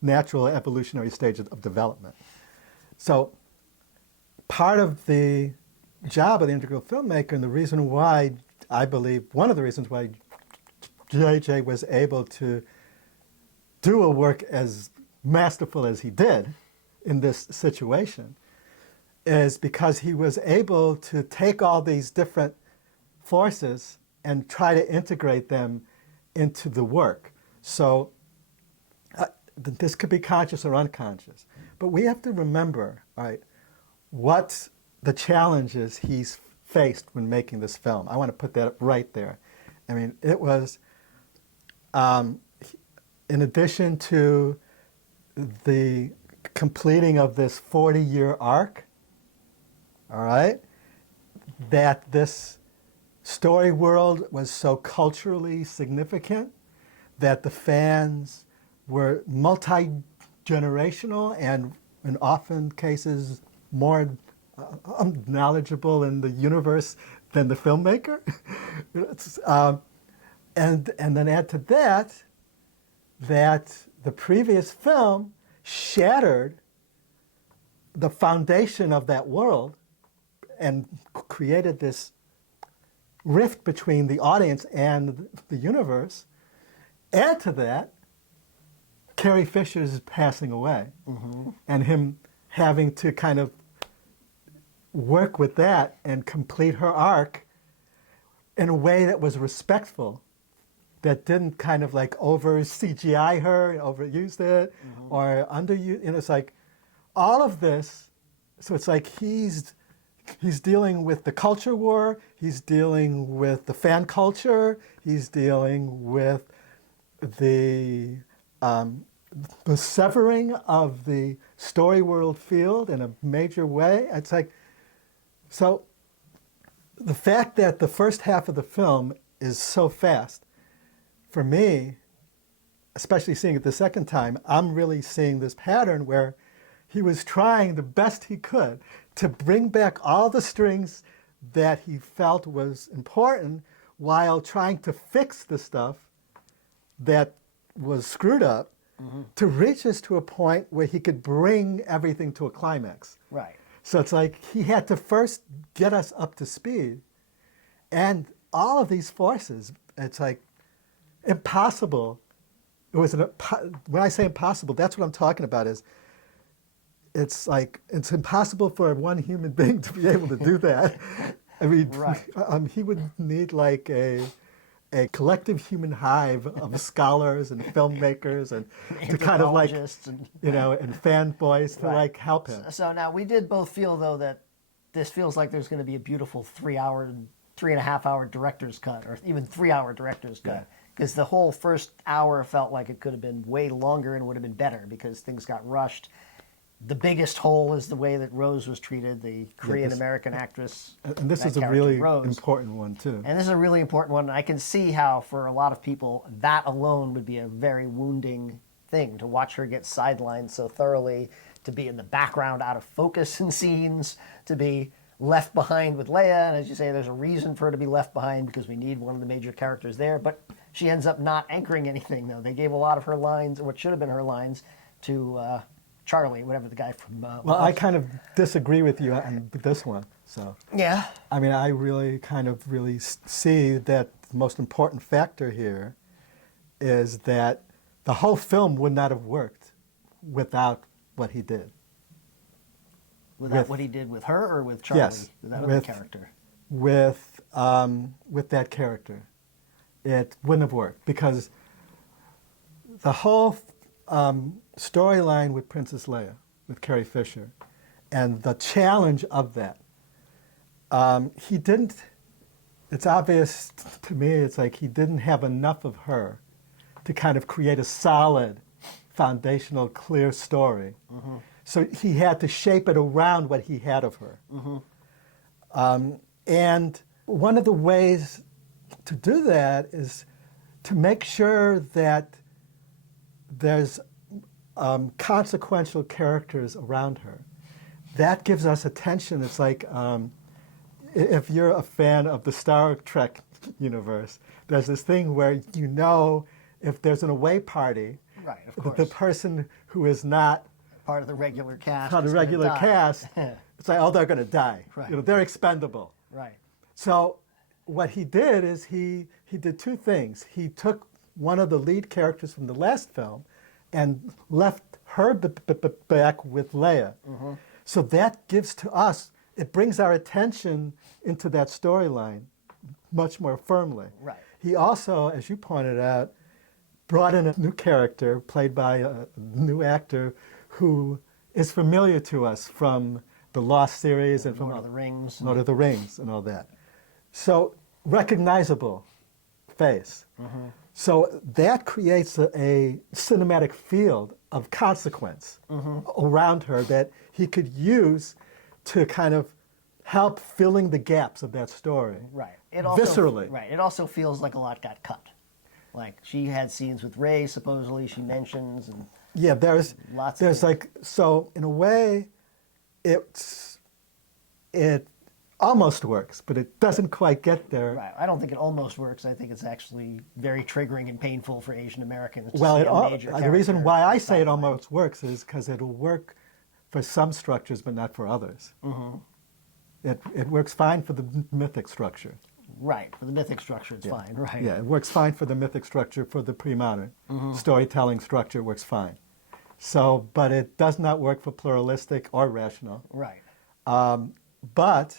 natural evolutionary stage of development. So part of the job of the integral filmmaker, and the reason why I believe, one of the reasons why J.J. was able to do a work as masterful as he did in this situation, is because he was able to take all these different forces and try to integrate them into the work. So this could be conscious or unconscious, but we have to remember, right, what the challenges he's faced when making this film. I want to put that right there. I mean, it was, in addition to the completing of this 40-year arc, all right, that this story world was so culturally significant that the fans were multi-generational and in often cases more knowledgeable in the universe than the filmmaker. And then add to that, that the previous film shattered the foundation of that world and created this rift between the audience and the universe. Add to that, Carrie Fisher's passing away, and him having to kind of work with that and complete her arc in a way that was respectful, that didn't kind of like over CGI her, overuse it, or underuse. You know, it's like all of this. So it's like he's dealing with the culture war. He's dealing with the fan culture. He's dealing with the severing of the story world field in a major way. It's like, so the fact that the first half of the film is so fast, for me, especially seeing it the second time, I'm really seeing this pattern where he was trying the best he could to bring back all the strings that he felt was important while trying to fix the stuff that was screwed up to reach us to a point where he could bring everything to a climax. Right. So it's like he had to first get us up to speed, and all of these forces, it's like impossible. It was when I say impossible, that's what I'm talking about. Is it's like it's impossible for one human being to be able to do that. I mean, he would need like a collective human hive of scholars and filmmakers and to kind of like, you know, and fanboys to like help him. So now we did both feel though that this feels like there's going to be a beautiful 3.5 hour director's cut, or even 3 hour director's cut. Because the whole first hour felt like it could have been way longer and would have been better because things got rushed. The biggest hole is the way that Rose was treated, the Korean-American actress. And this is a really important one, too. And this is a really important one. I can see how, for a lot of people, that alone would be a very wounding thing, to watch her get sidelined so thoroughly, to be in the background, out of focus in scenes, to be left behind with Leia. And as you say, there's a reason for her to be left behind because we need one of the major characters there. But she ends up not anchoring anything, though. They gave a lot of her lines, or what should have been her lines, to Charlie, whatever the guy from... well, I kind of disagree with you on this one. So yeah. I mean, I really kind of really see that the most important factor here is that the whole film would not have worked without what he did. With what he did with her or with Charlie? Yes, That other character. With that character, it wouldn't have worked because the whole storyline with Princess Leia, with Carrie Fisher, and the challenge of that, he didn't. It's obvious to me. It's like he didn't have enough of her to kind of create a solid, foundational, clear story. Mm-hmm. So he had to shape it around what he had of her. Mm-hmm. And one of the ways to do that is to make sure that there's consequential characters around her. That gives us attention. It's like if you're a fan of the Star Trek universe, there's this thing where you know if there's an away party, right, of course. the person who is not part of the regular cast. Part of the regular cast, it's like, oh, they're going to die. Right. You know, they're expendable. Right. So what he did is he did two things. He took one of the lead characters from the last film and left her back with Leia. Mm-hmm. So that gives to us, it brings our attention into that storyline much more firmly. Right. He also, as you pointed out, brought in a new character played by a new actor who is familiar to us from the Lost series and from Lord of the Rings. Lord of the Rings and all that. So recognizable face. Mm-hmm. So that creates a cinematic field of consequence around her that he could use to kind of help filling the gaps of that story. Right. It also, viscerally. Right. It also feels like a lot got cut. Like she had scenes with Rey, supposedly she mentions, and yeah, there's like, so in a way, it almost works, but it doesn't quite get there. Right. I don't think it almost works. I think it's actually very triggering and painful for Asian Americans. Well, the reason why I say it almost works is because it'll work for some structures, but not for others. Mm-hmm. It works fine for the mythic structure. Right. For the mythic structure, it's fine. Right. Yeah, it works fine for the mythic structure. For the pre-modern storytelling structure, it works fine. So, but it does not work for pluralistic or rational. Right. But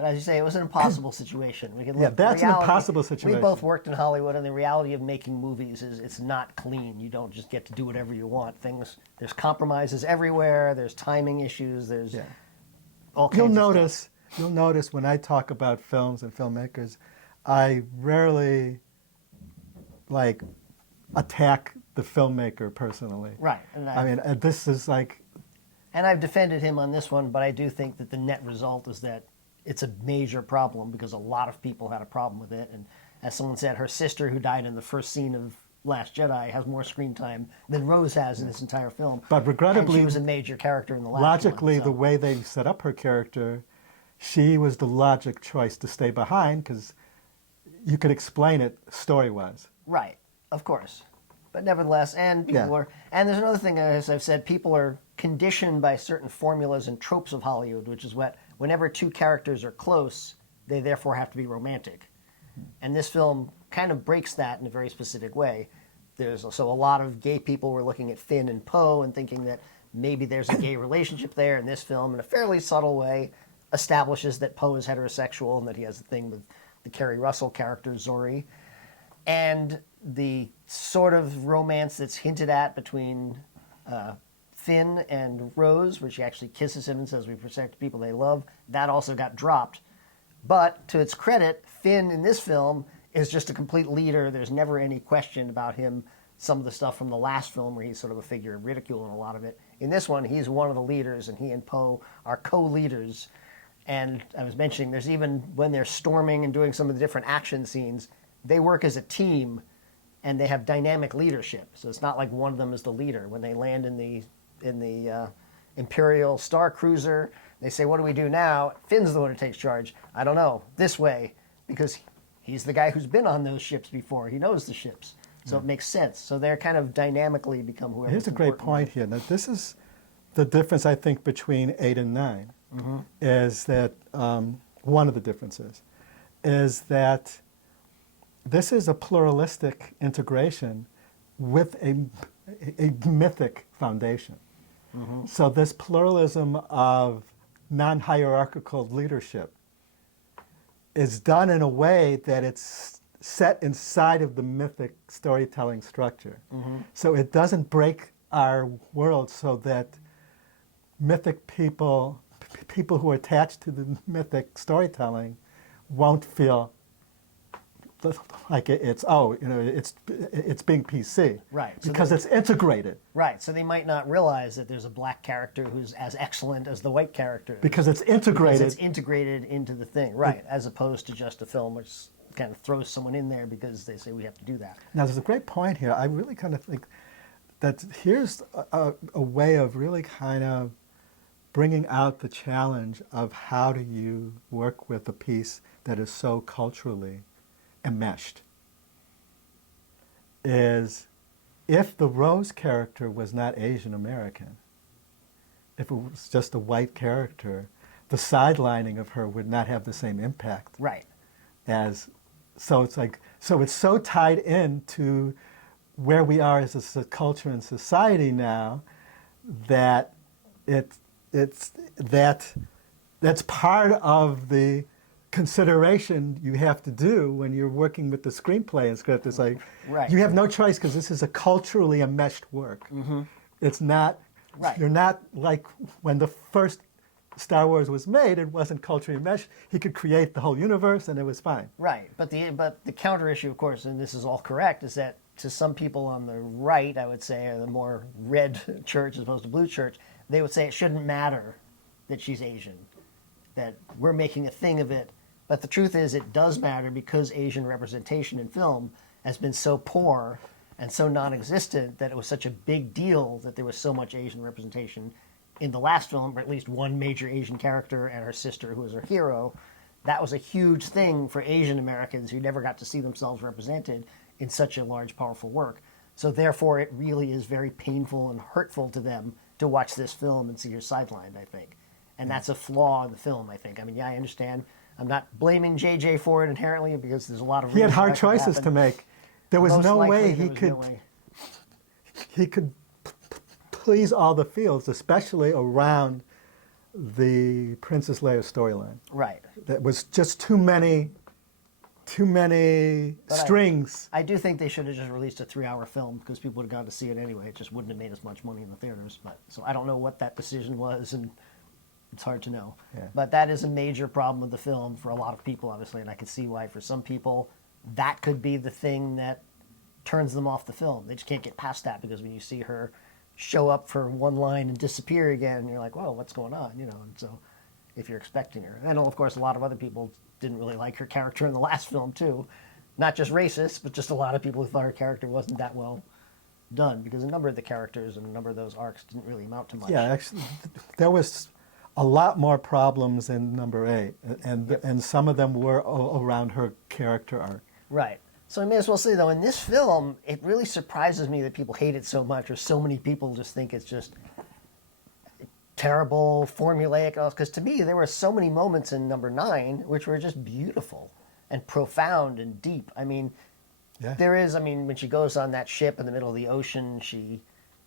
as you say, it was an impossible situation. We can look, that's an impossible situation. We both worked in Hollywood, and the reality of making movies is it's not clean. You don't just get to do whatever you want. There's compromises everywhere. There's timing issues. There's all kinds of stuff. You'll notice when I talk about films and filmmakers, I rarely attack the filmmaker personally. Right. And this is like... And I've defended him on this one, but I do think that the net result is that it's a major problem because a lot of people had a problem with it. And as someone said, her sister, who died in the first scene of Last Jedi, has more screen time than Rose has in this entire film. But regrettably... And she was a major character in the last logically, one. So. The way they set up her character, she was the logic choice to stay behind because you could explain it story-wise. Right, of course. But nevertheless, and people are... And there's another thing, as I've said, people are conditioned by certain formulas and tropes of Hollywood, which is what whenever two characters are close, they therefore have to be romantic. And this film kind of breaks that in a very specific way. There's also a lot of gay people were looking at Finn and Poe and thinking that maybe there's a gay relationship there, and this film, in a fairly subtle way, establishes that Poe is heterosexual and that he has a thing with the Kerry Russell character, Zori. And the sort of romance that's hinted at between Finn and Rose, where she actually kisses him and says, we protect people they love, that also got dropped. But to its credit, Finn in this film is just a complete leader. There's never any question about him. Some of the stuff from the last film where he's sort of a figure of ridicule in a lot of it. In this one, he's one of the leaders, and he and Poe are co-leaders. And I was mentioning, there's even when they're storming and doing some of the different action scenes, they work as a team, and they have dynamic leadership. So it's not like one of them is the leader. When they land in the Imperial Star Cruiser, they say, what do we do now? Finn's the one who takes charge. I don't know, this way, because he's the guy who's been on those ships before. He knows the ships. So it makes sense. So they're kind of dynamically become whoever. Here's a great point here. Now, this is the difference, I think, between 8 and 9, is that one of the differences is that this is a pluralistic integration with a mythic foundation. So this pluralism of non-hierarchical leadership is done in a way that it's set inside of the mythic storytelling structure. So it doesn't break our world so that mythic people, people who are attached to the mythic storytelling, won't feel like it's being PC, Right. So because it's integrated. Right, so they might not realize that there's a black character who's as excellent as the white character. Because it's integrated. Because it's integrated into the thing, right, as opposed to just a film which kind of throws someone in there because they say we have to do that. Now, there's a great point here. I really kind of think that here's a way of really kind of bringing out the challenge of how do you work with a piece that is so culturally enmeshed. Is if the Rose character was not Asian American, if it was just a white character, the sidelining of her would not have the same impact. Right. So it's so tied into where we are as a culture and society now that that's part of the consideration you have to do when you're working with the screenplay and script. It's like, right. You have no choice because this is a culturally enmeshed work. It's not, right. You're not like when the first Star Wars was made, it wasn't culturally enmeshed. He could create the whole universe and it was fine. Right, but the counter issue, of course, and this is all correct, is that to some people on the right, I would say, or the more red church as opposed to blue church, they would say it shouldn't matter that she's Asian, that we're making a thing of it. But the truth is it does matter because Asian representation in film has been so poor and so non-existent that it was such a big deal that there was so much Asian representation in the last film, or at least one major Asian character and her sister who was her hero. That was a huge thing for Asian Americans who never got to see themselves represented in such a large, powerful work. So therefore, it really is very painful and hurtful to them to watch this film and see her sidelined, I think. And that's a flaw in the film, I think. I mean, yeah, I understand. I'm not blaming JJ for it inherently because there's a lot of He had reasons hard that could choices happen. to make. There was Most no likely, way there was no way. he could please all the fields, especially around the Princess Leia storyline. Right. That was just too many But strings. I do think they should have just released a 3-hour film because people would have gone to see it anyway. It just wouldn't have made as much money in the theaters. But so I don't know what that decision was, and it's hard to know. Yeah. But that is a major problem with the film for a lot of people, obviously, and I can see why for some people that could be the thing that turns them off the film. They just can't get past that because when you see her show up for one line and disappear again, you're like, whoa, what's going on? You know, and so if you're expecting her. I know, of course, a lot of other people didn't really like her character in the last film, too. Not just racist, but just a lot of people who thought her character wasn't that well done because a number of the characters and a number of those arcs didn't really amount to much. Yeah, actually, there was a lot more problems in number 8, and some of them were around her character arc. Right. So I may as well say, though, in this film, it really surprises me that people hate it so much, or so many people just think it's just terrible, formulaic. Because to me, there were so many moments in number 9 which were just beautiful and profound and deep. I mean, there is, when she goes on that ship in the middle of the ocean, she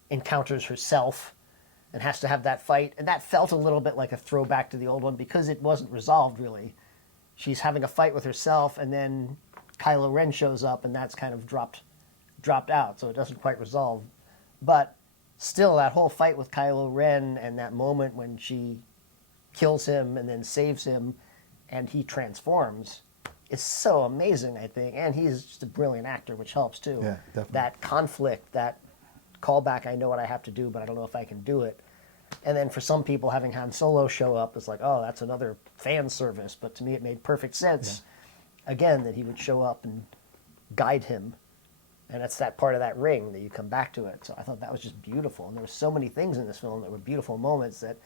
encounters herself and has to have that fight. And that felt a little bit like a throwback to the old one because it wasn't resolved, really. She's having a fight with herself, and then Kylo Ren shows up, and that's kind of dropped out, so it doesn't quite resolve. But still, that whole fight with Kylo Ren and that moment when she kills him and then saves him and he transforms is so amazing, I think. And he's just a brilliant actor, which helps, too. Yeah, definitely. That conflict, that callback, I know what I have to do, but I don't know if I can do it. And then for some people, having Han Solo show up is like, oh, that's another fan service. But to me, it made perfect sense, again, that he would show up and guide him. And that's that part of that ring that you come back to it. So I thought that was just beautiful. And there were so many things in this film that were beautiful moments that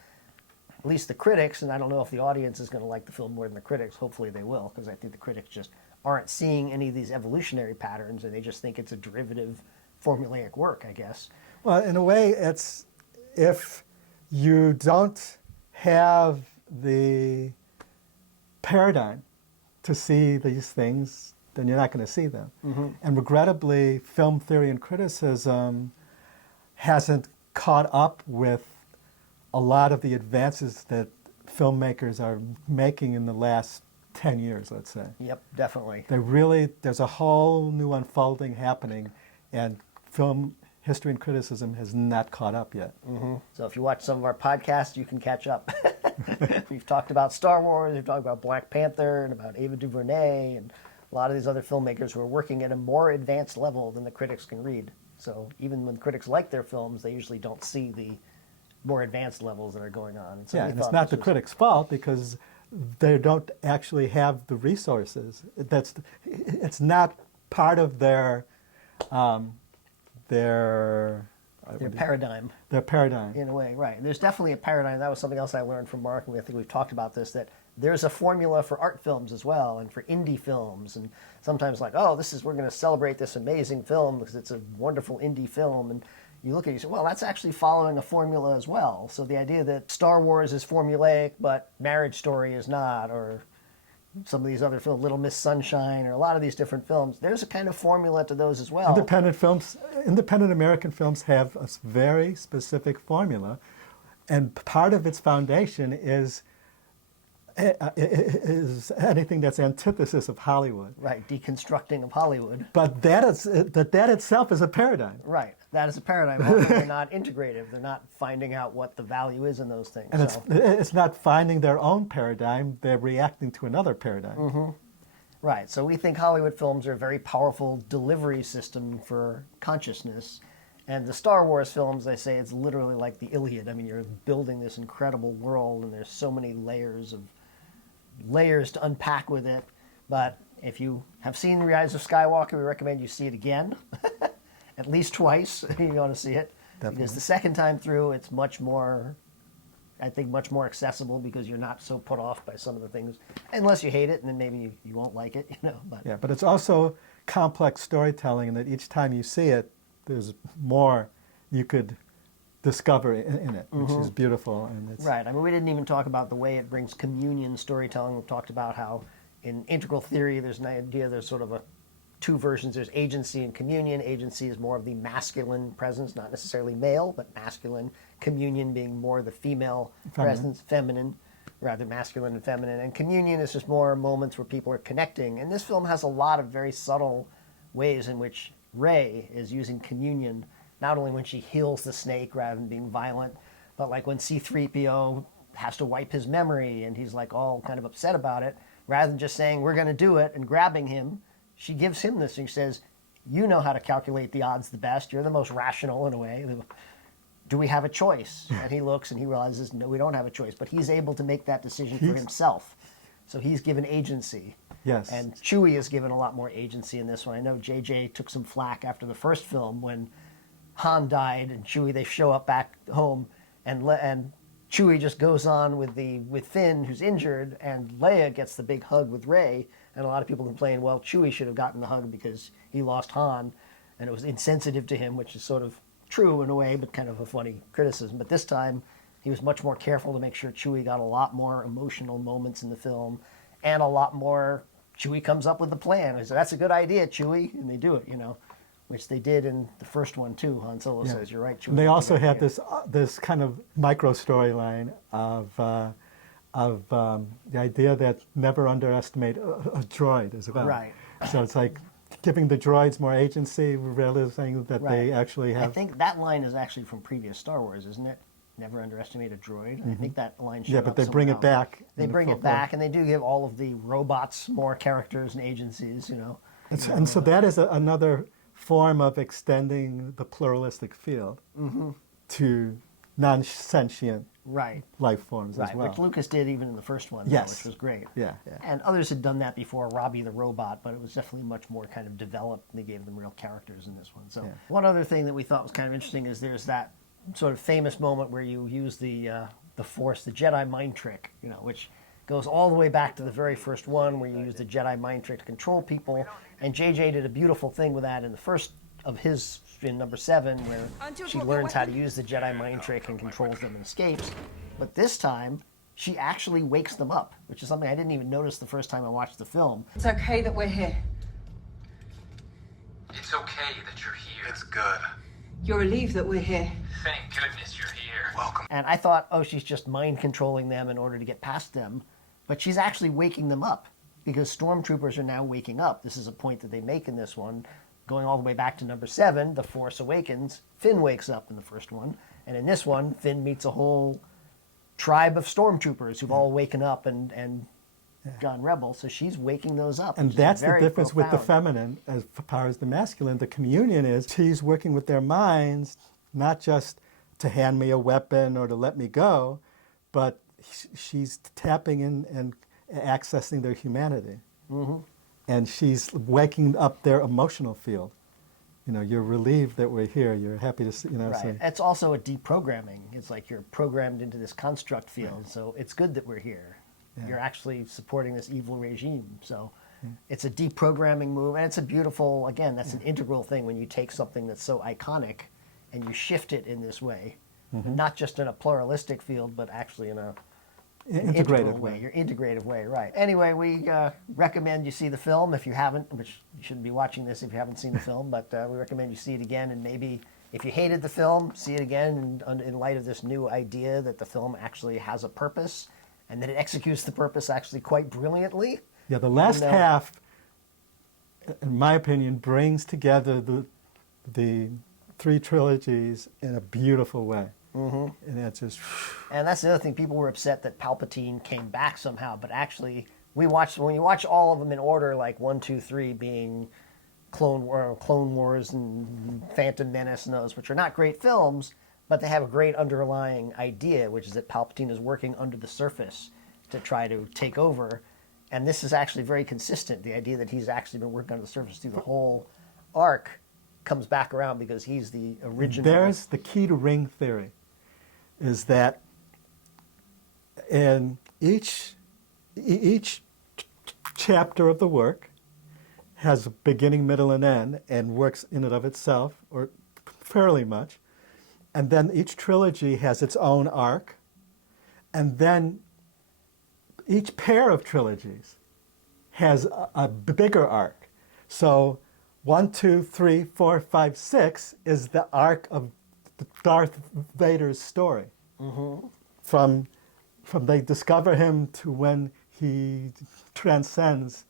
at least the critics, and I don't know if the audience is going to like the film more than the critics. Hopefully they will, because I think the critics just aren't seeing any of these evolutionary patterns, and they just think it's a derivative, formulaic work, I guess. Well, in a way, it's if you don't have the paradigm to see these things, then you're not going to see them. Mm-hmm. And regrettably, film theory and criticism hasn't caught up with a lot of the advances that filmmakers are making in the last 10 years, let's say. Yep, definitely. There's a whole new unfolding happening, and film history and criticism has not caught up yet. So if you watch some of our podcasts, you can catch up. We've talked about Star Wars, we've talked about Black Panther, and about Ava DuVernay, and a lot of these other filmmakers who are working at a more advanced level than the critics can read. So even when critics like their films, they usually don't see the more advanced levels that are going on. And so Yeah, we and it's thought not this the was- critics' fault because they don't actually have the resources. It's not part of their paradigm. Their paradigm. In a way, right. And there's definitely a paradigm. That was something else I learned from Mark, and I think we've talked about this, that there's a formula for art films as well, and for indie films. And sometimes like, oh, we're going to celebrate this amazing film because it's a wonderful indie film. And you look at it, you say, well, that's actually following a formula as well. So the idea that Star Wars is formulaic, but Marriage Story is not, or some of these other films, Little Miss Sunshine, or a lot of these different films, there's a kind of formula to those as well. Independent American films have a very specific formula, and part of its foundation is anything that's antithesis of Hollywood. Right, deconstructing of Hollywood. But that itself is a paradigm. Right, that is a paradigm. Often they're not integrative. They're not finding out what the value is in those things. And so. it's not finding their own paradigm, they're reacting to another paradigm. Right, so we think Hollywood films are a very powerful delivery system for consciousness. And the Star Wars films, I say, it's literally like the Iliad. I mean, you're building this incredible world, and there's so many layers to unpack with it. But if you have seen Rise of Skywalker, we recommend you see it again, at least twice if you want to see it. Definitely. Because the second time through, it's much more accessible because you're not so put off by some of the things, unless you hate it, and then maybe you won't like it, But Yeah, but it's also complex storytelling, and that each time you see it, there's more you could discover in it, which is beautiful. And it's Right. I mean, we didn't even talk about the way it brings communion storytelling. We've talked about how in integral theory, there's an idea, there's sort of two versions. There's agency and communion. Agency is more of the masculine presence, not necessarily male, but masculine. Communion being more the female presence, feminine, rather masculine and feminine. And communion is just more moments where people are connecting. And this film has a lot of very subtle ways in which Rey is using communion, not only when she heals the snake rather than being violent, but like when C-3PO has to wipe his memory and he's like all kind of upset about it, rather than just saying, we're going to do it and grabbing him, she gives him this and she says, you know how to calculate the odds the best. You're the most rational in a way. Do we have a choice? And he looks and he realizes, no, we don't have a choice. But he's able to make that decision for himself. So he's given agency. Yes. And Chewie is given a lot more agency in this one. I know JJ took some flack after the first film when Han died and Chewie, they show up back home and Chewie just goes on with Finn, who's injured, and Leia gets the big hug with Rey. And a lot of people complain, well, Chewie should have gotten the hug because he lost Han, and it was insensitive to him, which is sort of true in a way, but kind of a funny criticism. But this time, he was much more careful to make sure Chewie got a lot more emotional moments in the film, and a lot more. Chewie comes up with the plan. He said, "That's a good idea, Chewie," and they do it, which they did in the first one too. Han Solo says, "You're right, Chewie." And they also had this kind of micro storyline of the idea that never underestimate a droid as well. Right. So it's like giving the droids more agency, realizing that they Right. actually have. I think that line is actually from previous Star Wars, isn't it? Never underestimate a droid. I think that line showed Yeah, but up they bring somewhere it back. else. They in the bring it full back, and they do give all of the robots more characters and agencies, And so that is another form of extending the pluralistic field to non-sentient Right. life forms Right, as well. which Lucas did even in the first one, Yes. which was great. Yeah. And others had done that before, Robbie the Robot, but it was definitely much more kind of developed, and they gave them real characters in this one. So Yeah. one other thing that we thought was kind of interesting is there's that sort of famous moment where you use the Force, the Jedi mind trick, which goes all the way back to the very first one where you use the Jedi mind trick to control people. And JJ did a beautiful thing with that in the first of his, in number 7, where she learns how to use the Jedi mind trick and controls them and escapes. But this time, she actually wakes them up, which is something I didn't even notice the first time I watched the film. It's okay that we're here. It's okay that you're here. It's good. You're relieved that we're here. Thank goodness you're here. Welcome. And I thought, oh, she's just mind controlling them in order to get past them. But she's actually waking them up because stormtroopers are now waking up. This is a point that they make in this one. Going all the way back to number 7, The Force Awakens, Finn wakes up in the first one. And in this one, Finn meets a whole tribe of stormtroopers who've all waken up and gone rebel. So she's waking those up. And which is that's the very difference with the profound. feminine as far as the masculine. The communion is she's working with their minds, not just to hand me a weapon or to let me go, but she's tapping in and accessing their humanity. Mm-hmm. And she's waking up their emotional field. You know, you're relieved that we're here. You're happy to see, you know. Right. So, It's also a deprogramming. It's like you're programmed into this construct field. Right. So it's good that we're here. Yeah. You're actually supporting this evil regime. So it's a deprogramming move. And it's a beautiful, again, that's an integral thing when you take something that's so iconic and you shift it in this way. Not just in a pluralistic field, but actually in a integrated integral way. Your integrative way, right. Anyway, we recommend you see the film if you haven't, which you shouldn't be watching this if you haven't seen the film, but we recommend you see it again, and maybe if you hated the film, see it again in light of this new idea that the film actually has a purpose and that it executes the purpose actually quite brilliantly. Yeah, the last though- half, in my opinion, brings together the 3 trilogies in a beautiful way. Mm-hmm. And it's just... And that's the other thing. People were upset that Palpatine came back somehow, but actually, when you watch all of them in order, like 1, 2, 3 being Clone Wars and Phantom Menace and those, which are not great films, but they have a great underlying idea, which is that Palpatine is working under the surface to try to take over. And this is actually very consistent. The idea that he's actually been working under the surface through the whole arc comes back around because he's the original. There's the key to ring theory, is that in each chapter of the work has a beginning, middle, and end, and works in and of itself, or fairly much. And then each trilogy has its own arc, and then each pair of trilogies has a bigger arc. So 1, 2, 3, 4, 5, 6 is the arc of Darth Vader's story. Mm-hmm. From they discover him to when he transcends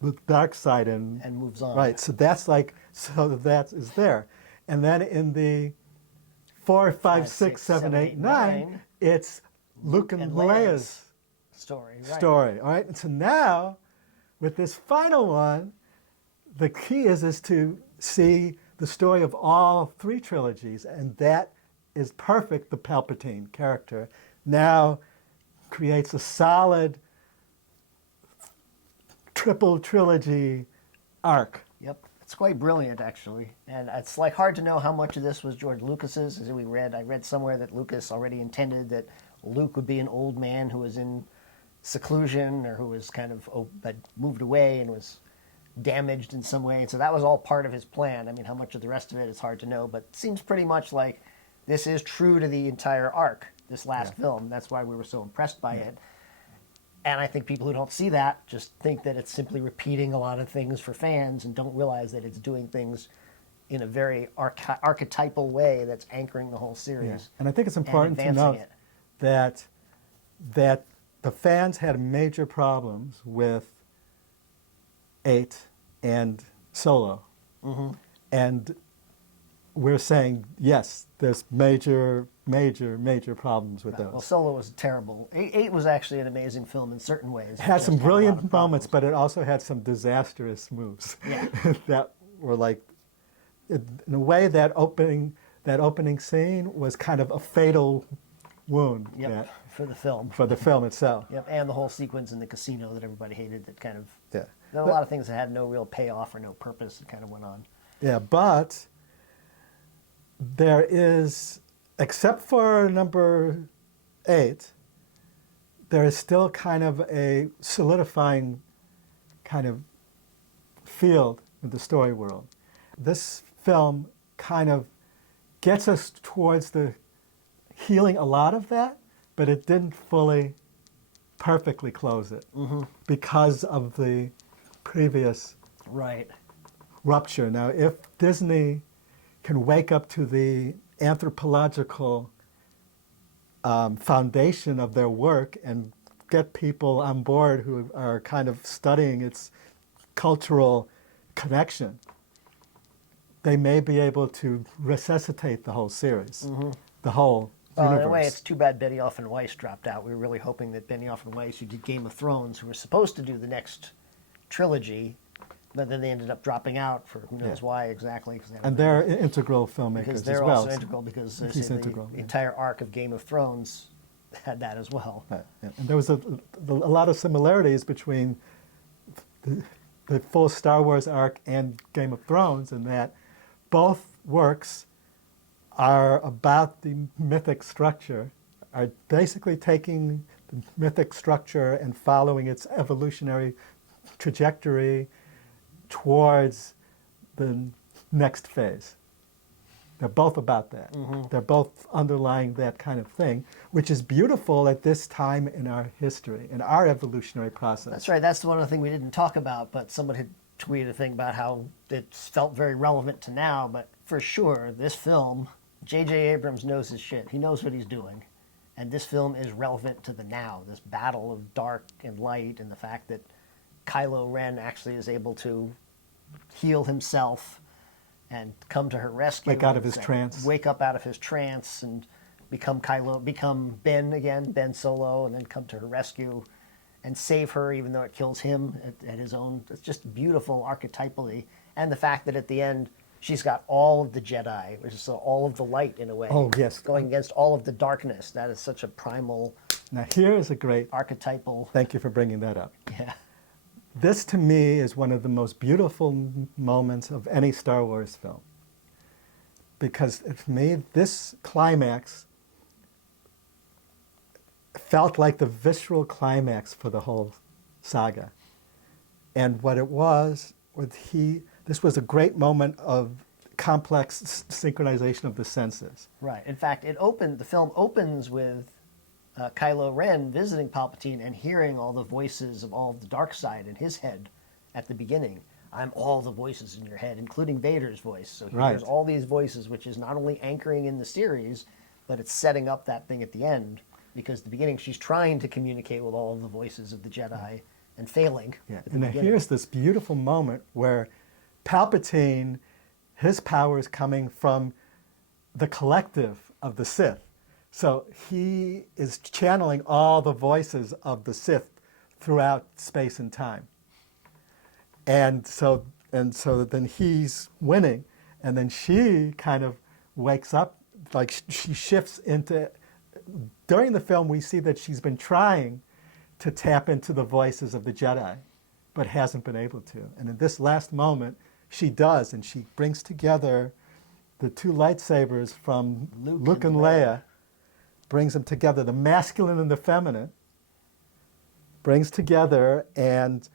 the dark side and moves on. Right. So that is there. And then in the 4, 5, 6, 7, 8, 9, it's Luke and Leia's story. Right. story. All right. And so now, with this final one, the key is to see the story of all 3 trilogies, and that is perfect. The Palpatine character now creates a solid triple trilogy arc. Yep, it's quite brilliant actually, and it's like hard to know how much of this was George Lucas's. As I read somewhere that Lucas already intended that Luke would be an old man who was in seclusion or who was kind of had moved away and was damaged in some way, and so that was all part of his plan. I mean, how much of the rest of it is hard to know, but it seems pretty much like this is true to the entire arc, this last film. That's why we were so impressed by it. And I think people who don't see that just think that it's simply repeating a lot of things for fans and don't realize that it's doing things in a very archetypal way that's anchoring the whole series. Yeah. And I think it's important to advancing note it. that the fans had major problems with 8 and Solo. Mm-hmm. And we're saying, yes, there's major problems with those. Well, Solo was terrible. 8 was actually an amazing film in certain ways. It had some just a lot brilliant of moments, problems. but it also had some disastrous moves. Yeah. that were like, in a way, that opening scene was kind of a fatal wound. Yep, for the film. For the film itself. Yep, and the whole sequence in the casino that everybody hated that kind of... Yeah. There were a lot of things that had no real payoff or no purpose that kind of went on. Yeah, but there is, except for number 8, there is still kind of a solidifying kind of field in the story world. This film kind of gets us towards the healing a lot of that, but it didn't fully, perfectly close it because of the previous Right. rupture. Now, if Disney can wake up to the anthropological foundation of their work and get people on board who are kind of studying its cultural connection, they may be able to resuscitate the whole series, the whole universe. In a way, it's too bad Benioff and Weiss dropped out. We were really hoping that Benioff and Weiss, who did Game of Thrones, who were supposed to do the next trilogy, but then they ended up dropping out for who knows why exactly. And they're integral filmmakers because they're as well. also integral because He's the integral, entire arc of Game of Thrones had that as well. Right, yeah. And there was a lot of similarities between the full Star Wars arc and Game of Thrones in that both works are about the mythic structure, are basically taking the mythic structure and following its evolutionary trajectory towards the next phase. They're both about that. They're both underlying that kind of thing, which is beautiful at this time in our history, in our evolutionary process. That's right. That's the one other thing we didn't talk about, but someone had tweeted a thing about how it felt very relevant to now, but for sure, this film, J.J. Abrams knows his shit. He knows what he's doing. And this film is relevant to the now, this battle of dark and light, and the fact that Kylo Ren actually is able to heal himself and come to her rescue. Wake out of his trance. Wake up out of his trance and become Ben again, Ben Solo, and then come to her rescue and save her, even though it kills him at his own. It's just beautiful archetypally. And the fact that at the end, she's got all of the Jedi, which is all of the light in a way. Oh, yes. Going against all of the darkness. That is such a primal, Now here is a great, archetypal. thank you for bringing that up. Yeah. This, to me, is one of the most beautiful moments of any Star Wars film. Because to me, this climax felt like the visceral climax for the whole saga. And what it was this was a great moment of complex synchronization of the senses. Right. In fact, the film opens with Kylo Ren visiting Palpatine and hearing all the voices of all of the dark side in his head at the beginning. I'm all the voices in your head, including Vader's voice. So he hears all these voices, which is not only anchoring in the series, but it's setting up that thing at the end. Because at the beginning, she's trying to communicate with all of the voices of the Jedi and failing. Yeah. And now here's this beautiful moment where Palpatine, his power is coming from the collective of the Sith. So he is channeling all the voices of the Sith throughout space and time. And so then he's winning, and then she kind of wakes up, like she shifts into. During the film, we see that she's been trying to tap into the voices of the Jedi, but hasn't been able to. And in this last moment, she does, and she brings together the two lightsabers from Luke and Leia, brings them together, the masculine and the feminine, brings together and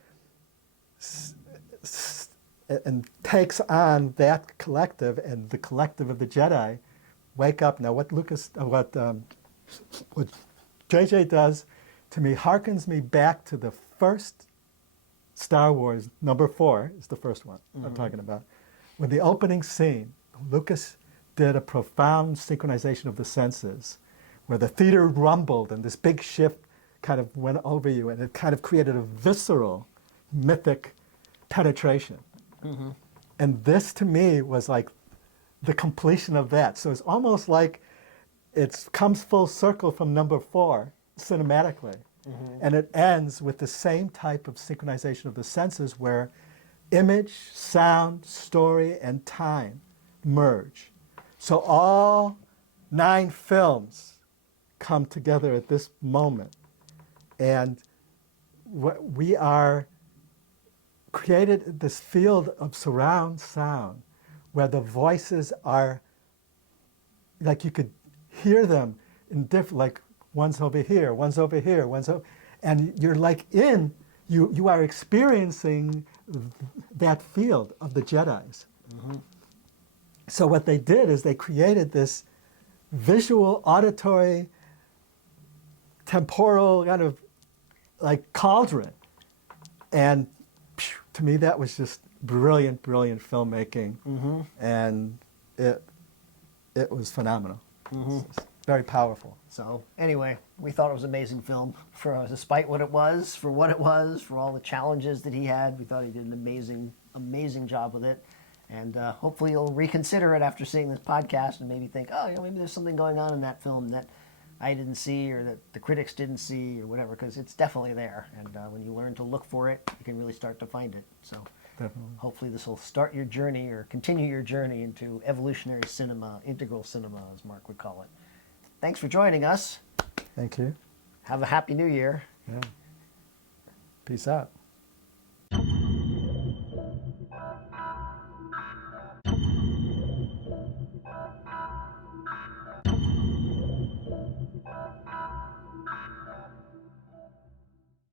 takes on that collective, and the collective of the Jedi wake up. Now, what J.J. does to me harkens me back to the first Star Wars, number 4 is the first one I'm talking about. With the opening scene, Lucas did a profound synchronization of the senses, where the theater rumbled and this big shift kind of went over you, and it kind of created a visceral, mythic penetration. And this, to me, was like the completion of that. So it's almost like it comes full circle from number 4 cinematically. And it ends with the same type of synchronization of the senses where image, sound, story, and time merge. So all 9 films come together at this moment. And we are created this field of surround sound where the voices are, like you could hear them in different, like one's over here, one's over here, one's over, and you're like you are experiencing that field of the Jedis. So what they did is they created this visual, auditory, temporal kind of like cauldron. And to me, that was just brilliant, brilliant filmmaking. And it was phenomenal. very powerful. So anyway, we thought it was an amazing film for despite what it was, for all the challenges that he had. We thought he did an amazing job with it. And hopefully you'll reconsider it after seeing this podcast and maybe think, oh, maybe there's something going on in that film that I didn't see or that the critics didn't see or whatever, because it's definitely there. And when you learn to look for it, you can really start to find it. So Definitely. hopefully this will start your journey or continue your journey into evolutionary cinema, integral cinema, as Mark would call it. Thanks for joining us. Thank you. Have a happy new year. Yeah. Peace out.